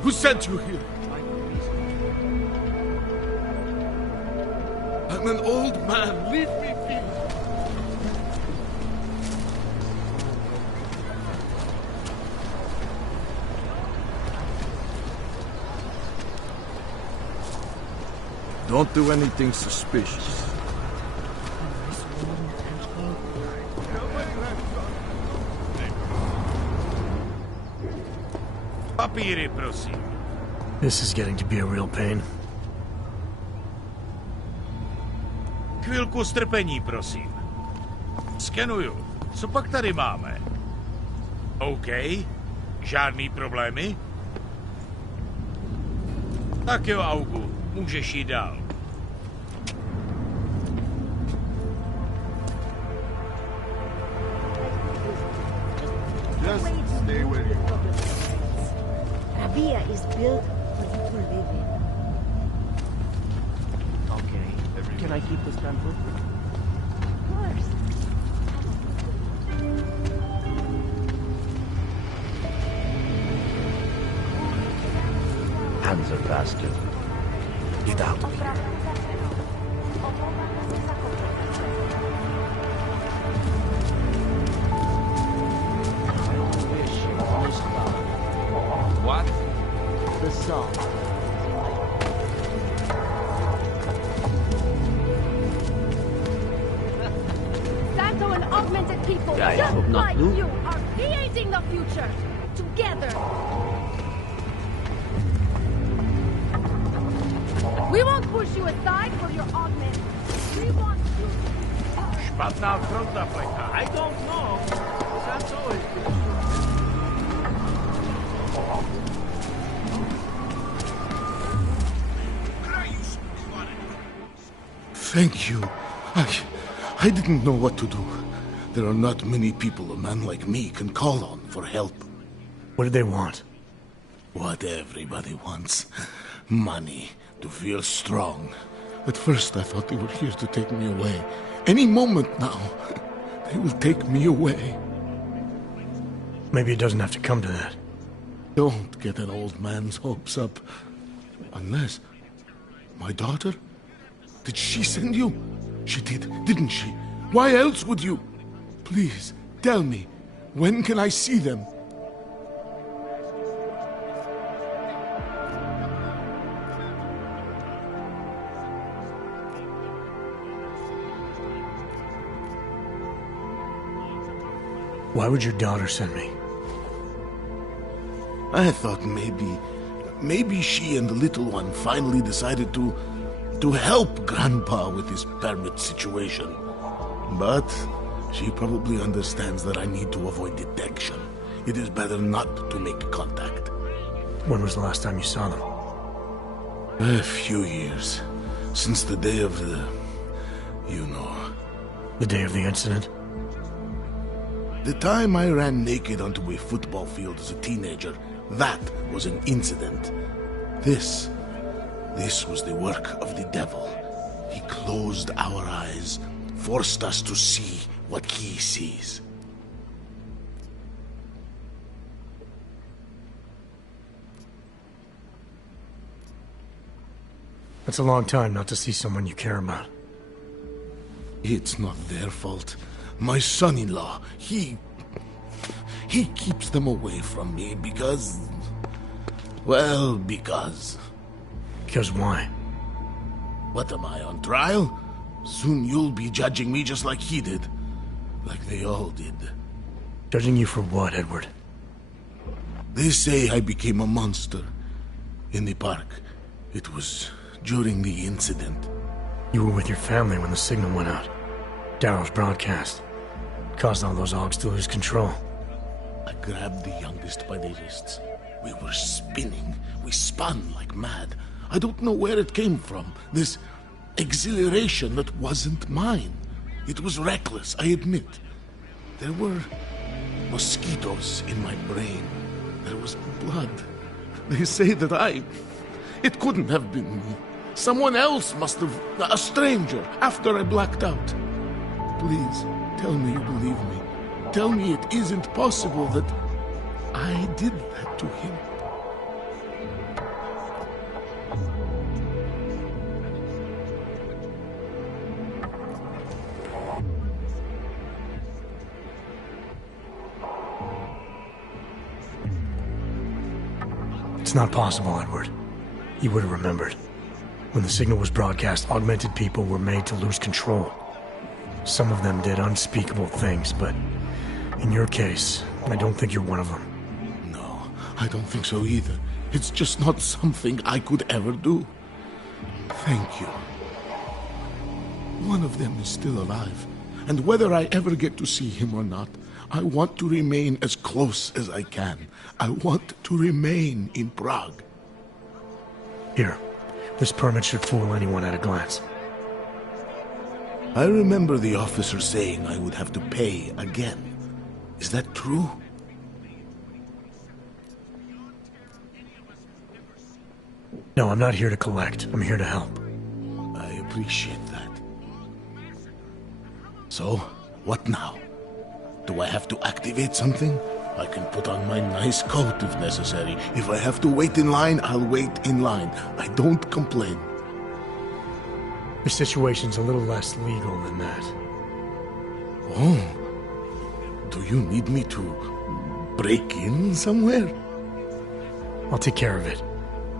Who sent you here? I'm an old man. Leave me be. Don't do anything suspicious. Papiri, proceed. This is getting to be a real pain. chvilku strpení, prosím. Skenuju. Co pak tady máme? OK. Žádný problémy? Tak jo, Augu. Můžeš jít dál. Just stay where you are. Rabia is built for you to live in. Okay. Can I keep this pamphlet? Of course. Hands are faster. Get out of here. What? The song. Santo and augmented people, I just hope not, like Luke. you, are creating the future together. We won't push you aside for your augment. We want you. Špatná fronta, Fleka. I don't know. Santo is... Thank you. I didn't know what to do. There are not many people a man like me can call on for help. What did they want? What everybody wants. Money. To feel strong. At first I thought they were here to take me away. Any moment now, they will take me away. Maybe it doesn't have to come to that. Don't get an old man's hopes up. Unless... My daughter? Did she send you? She did, didn't she? Why else would you? Please, tell me. When can I see them? Why would your daughter send me? I thought maybe she and the little one finally decided to help Grandpa with his permit situation. But she probably understands that I need to avoid detection. It is better not to make contact. When was the last time you saw them? A few years. Since the day of the... you know. The day of the incident? The time I ran naked onto a football field as a teenager, that was an incident. This was the work of the devil. He closed our eyes, forced us to see what he sees. That's a long time not to see someone you care about. It's not their fault. My son-in-law, he keeps them away from me because... well, because... Because why? What am I, on trial? Soon you'll be judging me just like he did. Like they all did. Judging you for what, Edward? They say I became a monster. In the park. It was during the incident. You were with your family when the signal went out. Darrow's broadcast. Caused all those Augs to lose control. I grabbed the youngest by the wrists. We were spinning. We spun like mad. I don't know where it came from. This exhilaration that wasn't mine. It was reckless, I admit. There were mosquitoes in my brain. There was blood. They say that it couldn't have been me. Someone else must have... a stranger, after I blacked out. Please, tell me you believe me. Tell me it isn't possible that I did that to him. It's not possible, Edward. You would have remembered. When the signal was broadcast, augmented people were made to lose control. Some of them did unspeakable things, but in your case, I don't think you're one of them. No, I don't think so either. It's just not something I could ever do. Thank you. One of them is still alive, and whether I ever get to see him or not, I want to remain as close as I can. I want to remain in Prague. Here, this permit should fool anyone at a glance. I remember the officer saying I would have to pay again. Is that true? No, I'm not here to collect. I'm here to help. I appreciate that. So, what now? Do I have to activate something? I can put on my nice coat if necessary. If I have to wait in line, I'll wait in line. I don't complain. The situation's a little less legal than that. Oh. Do you need me to break in somewhere? I'll take care of it.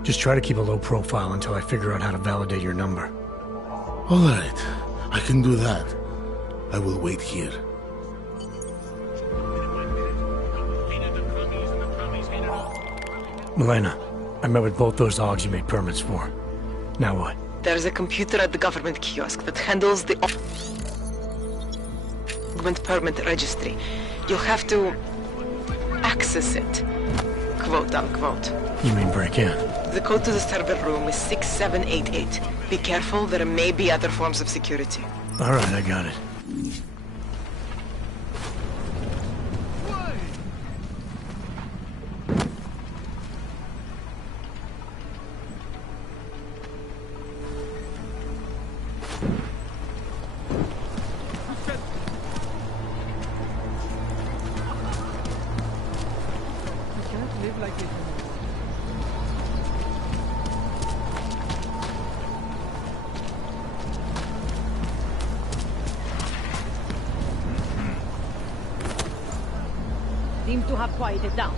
Just try to keep a low profile until I figure out how to validate your number. All right. I can do that. I will wait here. Milena, I met with both those dogs you made permits for. Now what? There's a computer at the government kiosk that handles the augment permit registry. You'll have to access it, quote unquote. You mean break in? The code to the server room is 6788. Be careful, there may be other forms of security. All right, I got it. Seem to have quieted down.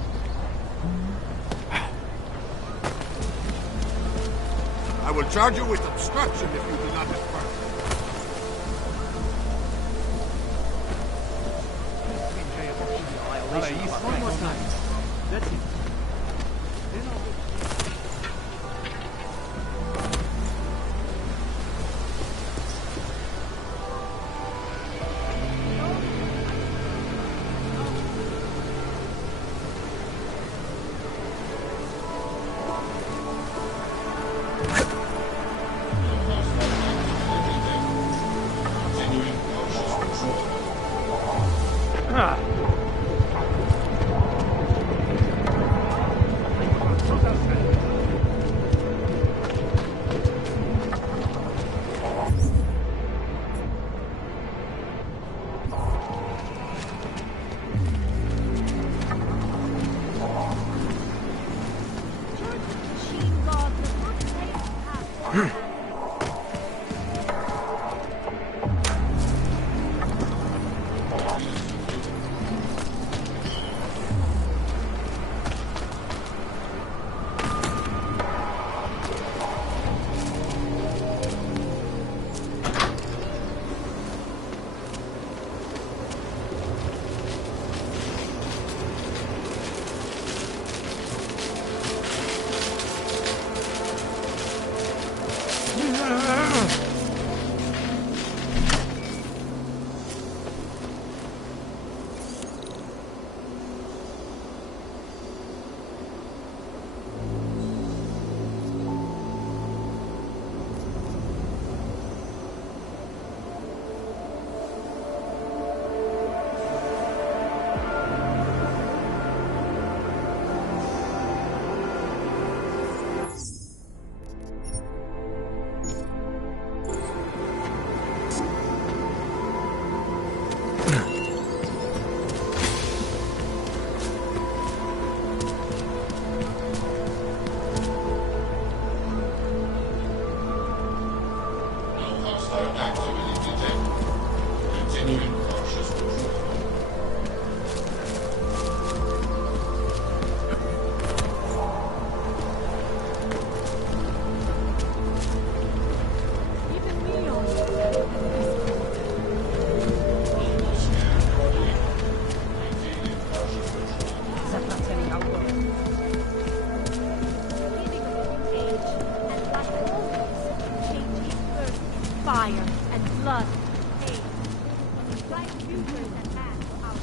I will charge you with obstruction if you do not disperse. One more time. That's it. fire and blood and pain. Like futures and man out.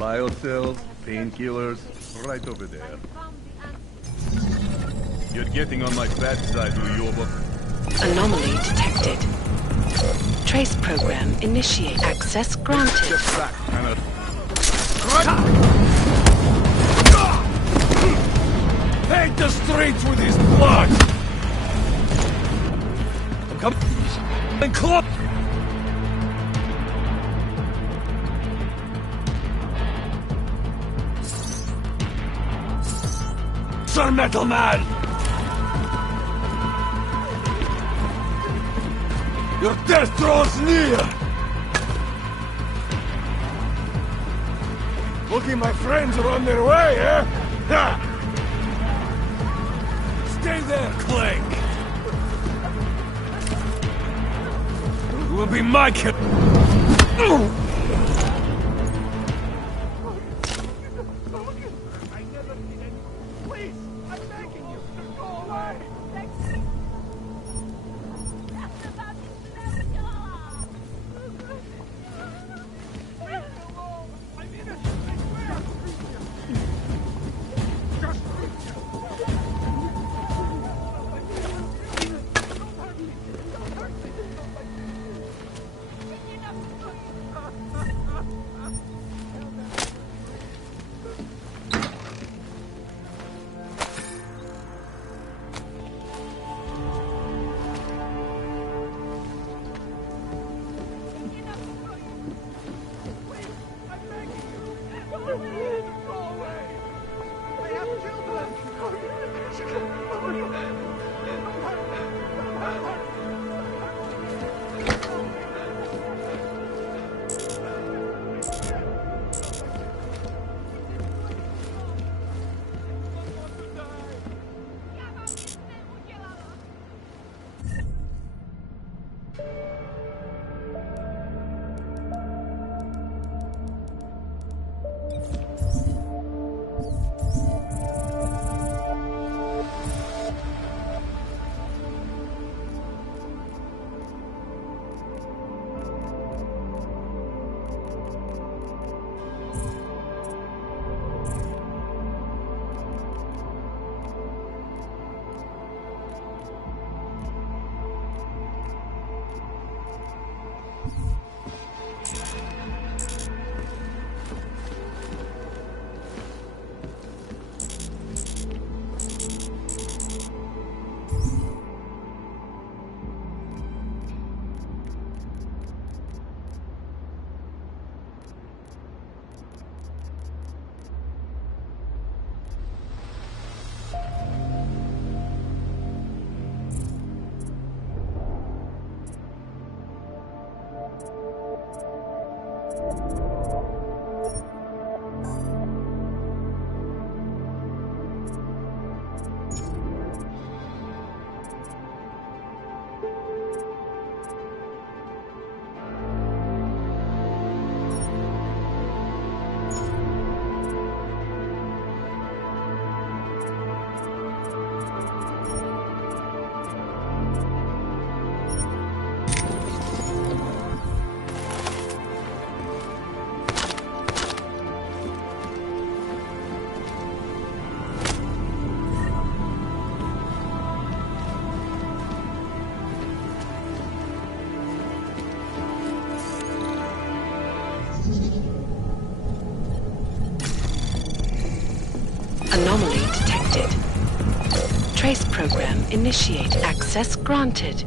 Biocells, painkillers, right over there. You're getting on my bad side, Uyoba. Anomaly detected. Trace program initiate. Access granted. Get back, Hannah. Paint the streets with his blood! Come and club! Sir Metal Man! Your death draws near! Lucky my friends are on their way, eh? Ha! Stay there, Clank! You will be my kid. Anomaly detected. Trace program initiate. Access granted.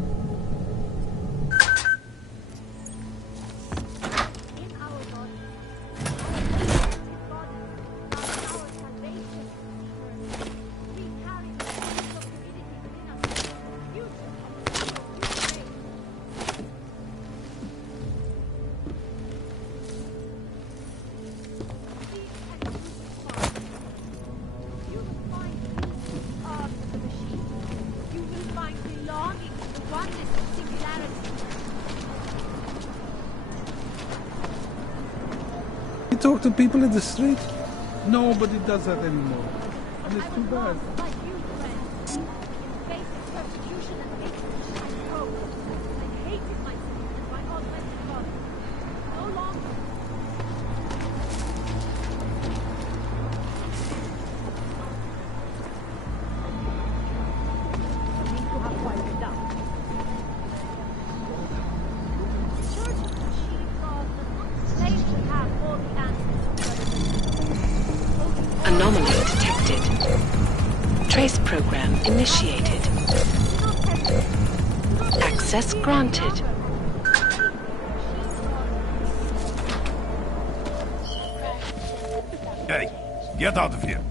Talk to people in the street? Nobody does that anymore. And it's too bad. initiated. Access granted. Hey, get out of here.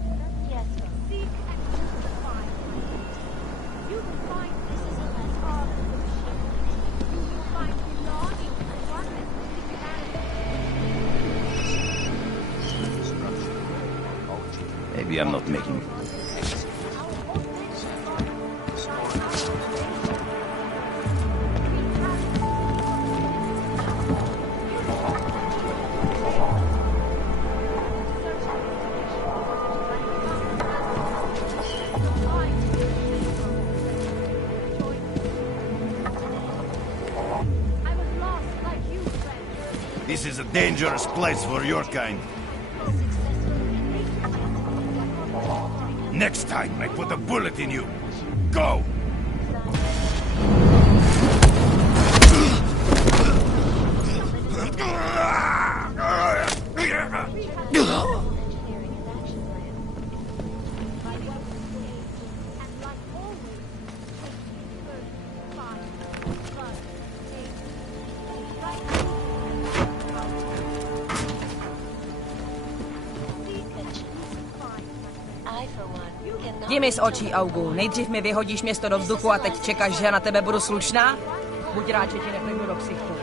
Maybe I'm not making... This is a dangerous place for your kind. Next time, I put a bullet in you. Go! Jdi mi z očí, Augu. Nejdřív mi vyhodíš město do vzduchu a teď čekáš, že na tebe budu slušná? Buď rád, že ti neplivnu do ksichtu.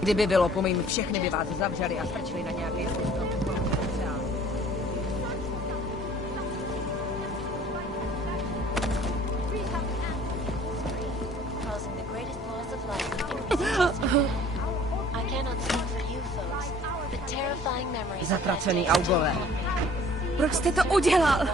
Kdyby bylo po mým, všechny by vás zavřeli a strčili na nějaký ostrov. Zatracený Augové. Proč jste to udělal?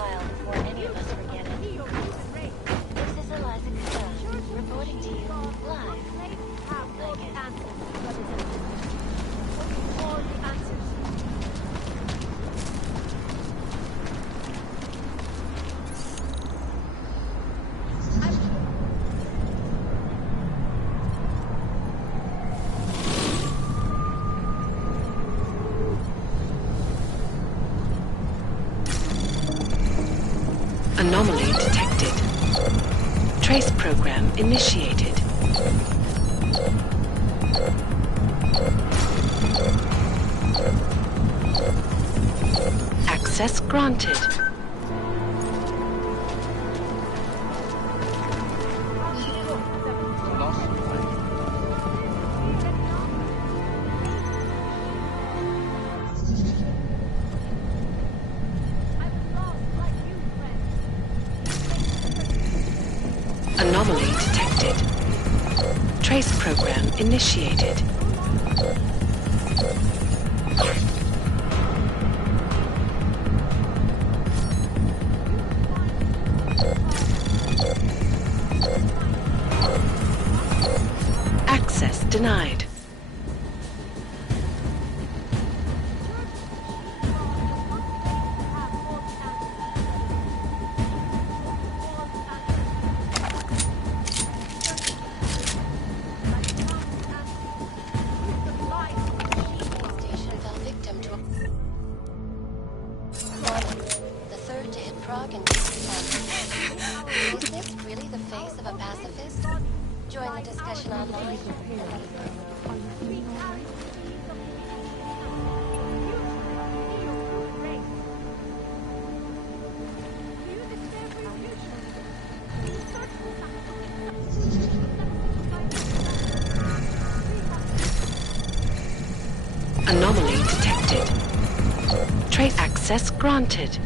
Anomaly detected. Trace program initiated. Access granted. Anomaly detected. Trace program initiated. Access denied. Anomaly detected. Trace access granted.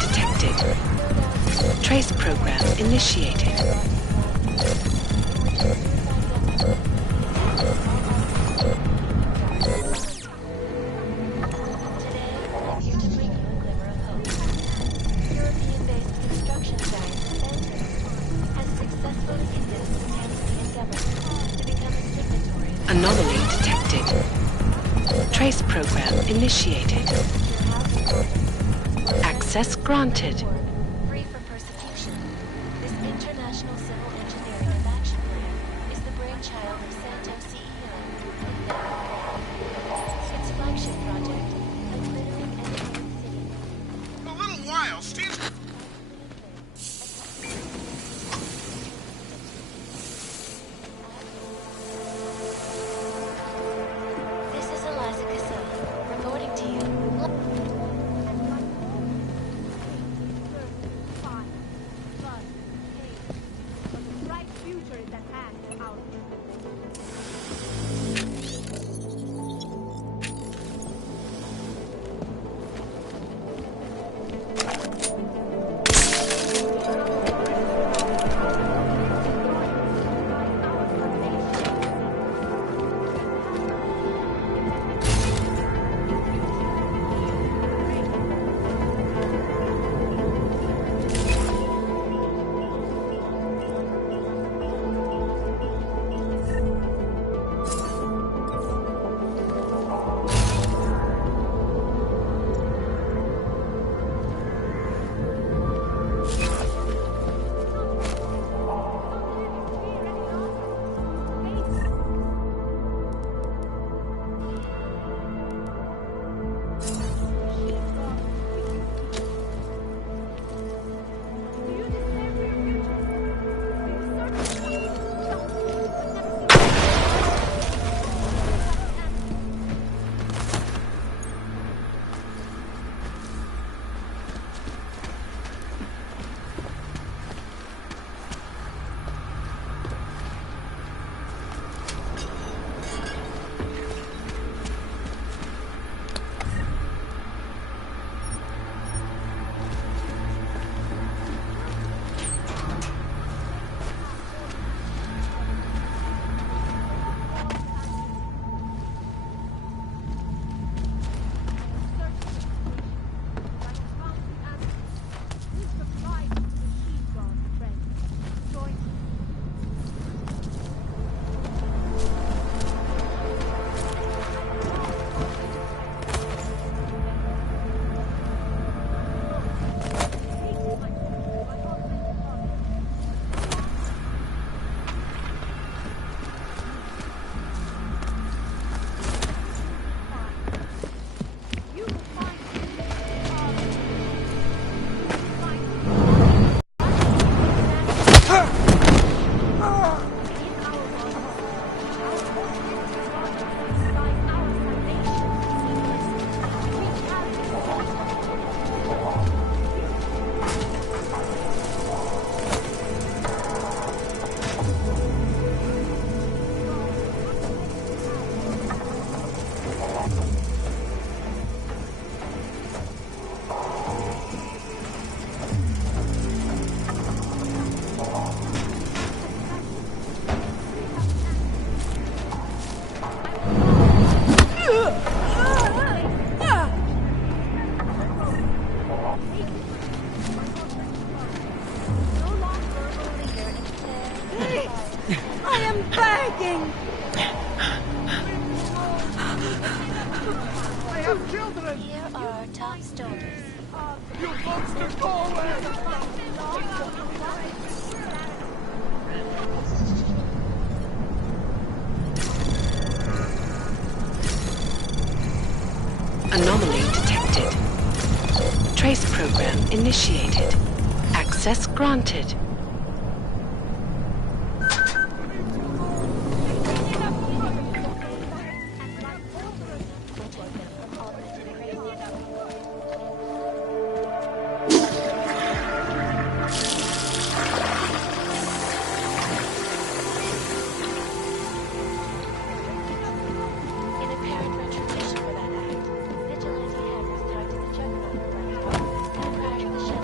detected. Trace program initiated. Anomaly detected. Trace program initiated. Access granted. Free from persecution. This international civil engineering and action plan is the brainchild of Santo CEO. Its flagship project, a glittering and city. In a little while, Steve's... This is Eliza Cassell, reporting to you. Here are our top stories. You monster, go away! Anomaly detected. Trace program initiated. Access granted. Vigilante hackers targeted the Juggernaut. Stand prior to the shell.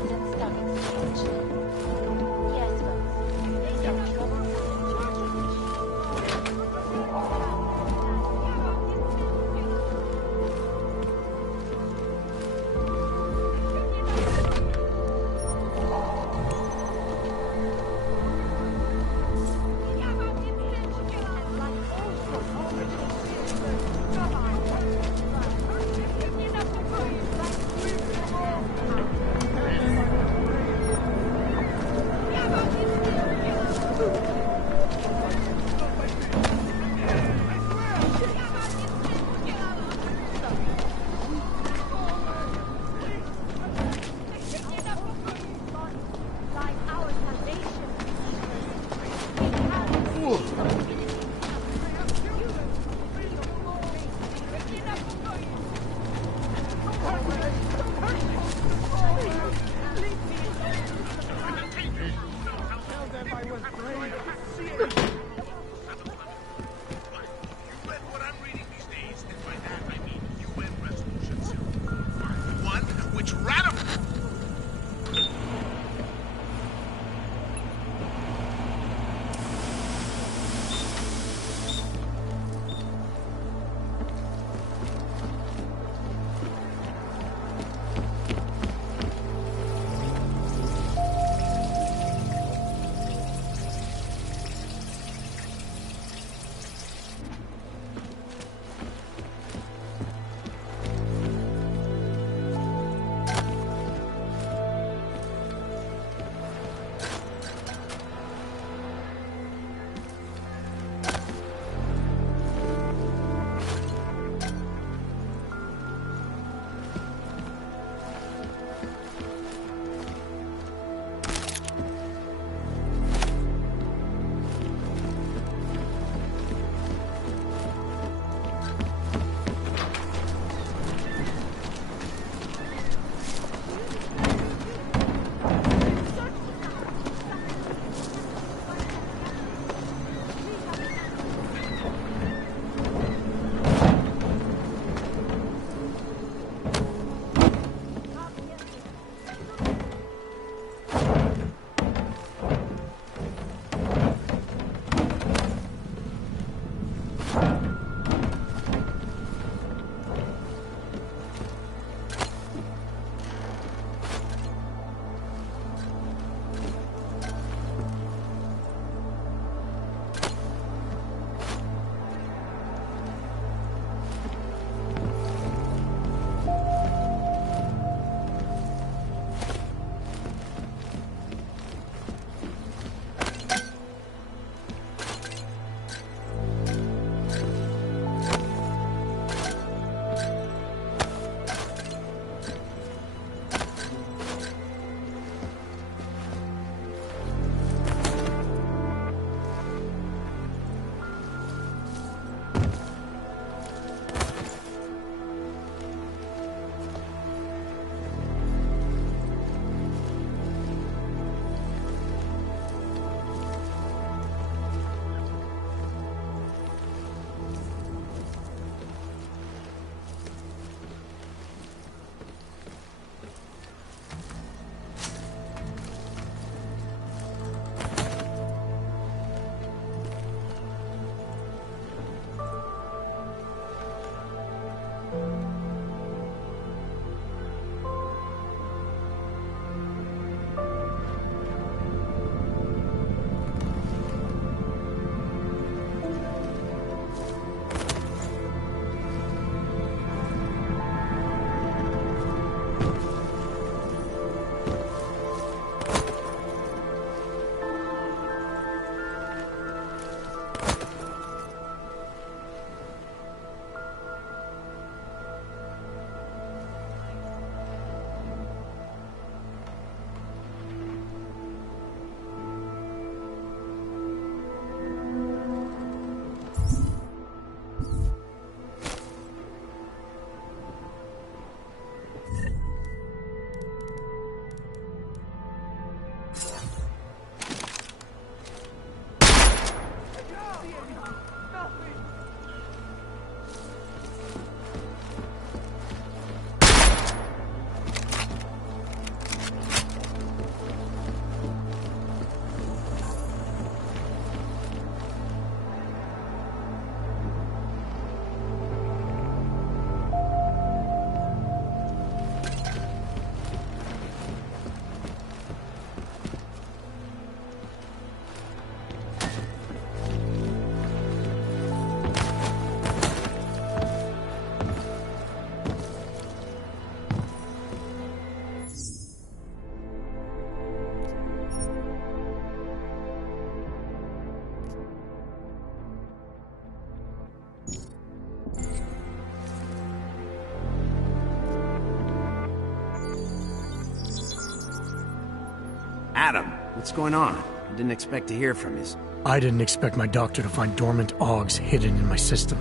Adam, what's going on? I didn't expect to hear from you. I didn't expect my doctor to find dormant Augs hidden in my system.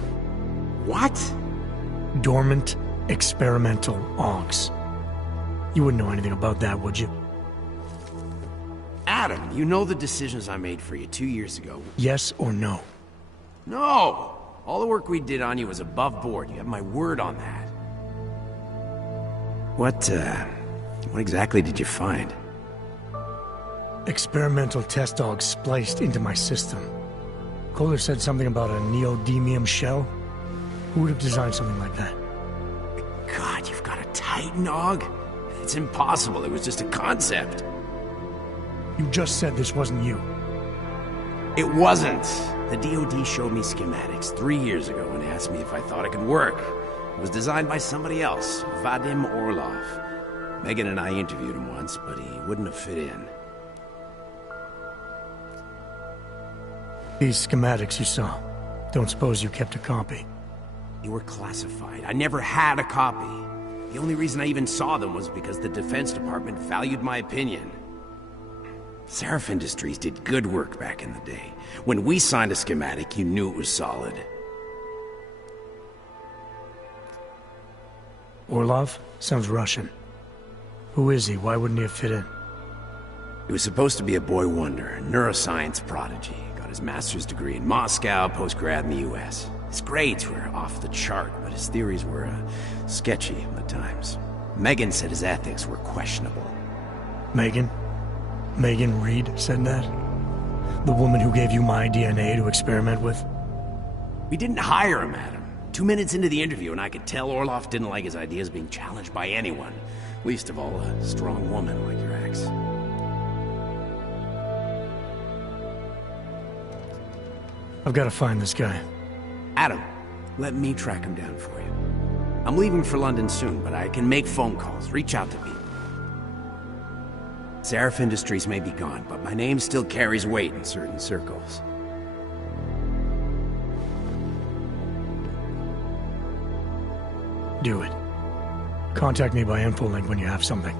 What? Dormant experimental Augs. You wouldn't know anything about that, would you? Adam, you know the decisions I made for you 2 years ago. Yes or no? No! All the work we did on you was above board. You have my word on that. What exactly did you find? Experimental test Augs spliced into my system. Kohler said something about a neodymium shell. Who would have designed something like that? God, you've got a Titan Aug? It's impossible. It was just a concept. You just said this wasn't you. It wasn't. The DoD showed me schematics 3 years ago and asked me if I thought it could work. It was designed by somebody else, Vadim Orlov. Megan and I interviewed him once, but he wouldn't have fit in. These schematics you saw, don't suppose you kept a copy? They were classified. I never had a copy. The only reason I even saw them was because the Defense Department valued my opinion. Seraph Industries did good work back in the day. When we signed a schematic, you knew it was solid. Orlov? Sounds Russian. Who is he? Why wouldn't he have fit in? He was supposed to be a boy wonder, a neuroscience prodigy. Got his master's degree in Moscow, post-grad in the US. His grades were off the chart, but his theories were sketchy at times. Megan said his ethics were questionable. Megan? Megan Reed said that? The woman who gave you my DNA to experiment with? We didn't hire him, Adam. 2 minutes into the interview and I could tell Orlov didn't like his ideas being challenged by anyone. Least of all, a strong woman like your ex. I've got to find this guy. Adam, let me track him down for you. I'm leaving for London soon, but I can make phone calls, reach out to people. Seraph Industries may be gone, but my name still carries weight in certain circles. Do it. Contact me by InfoLink when you have something.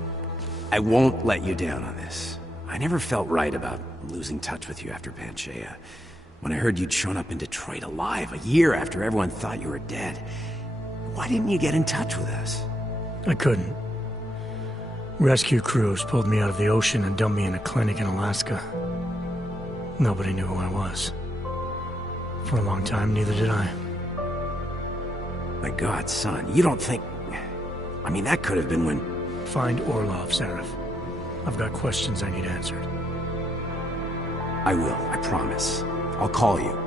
I won't let you down on this. I never felt right about losing touch with you after Panchea. When I heard you'd shown up in Detroit alive a year after everyone thought you were dead, why didn't you get in touch with us? I couldn't. Rescue crews pulled me out of the ocean and dumped me in a clinic in Alaska. Nobody knew who I was. For a long time, neither did I. My God, son, you don't think... I mean, that could have been when... Find Orlov, Seraph. I've got questions I need answered. I will, I promise. I'll call you.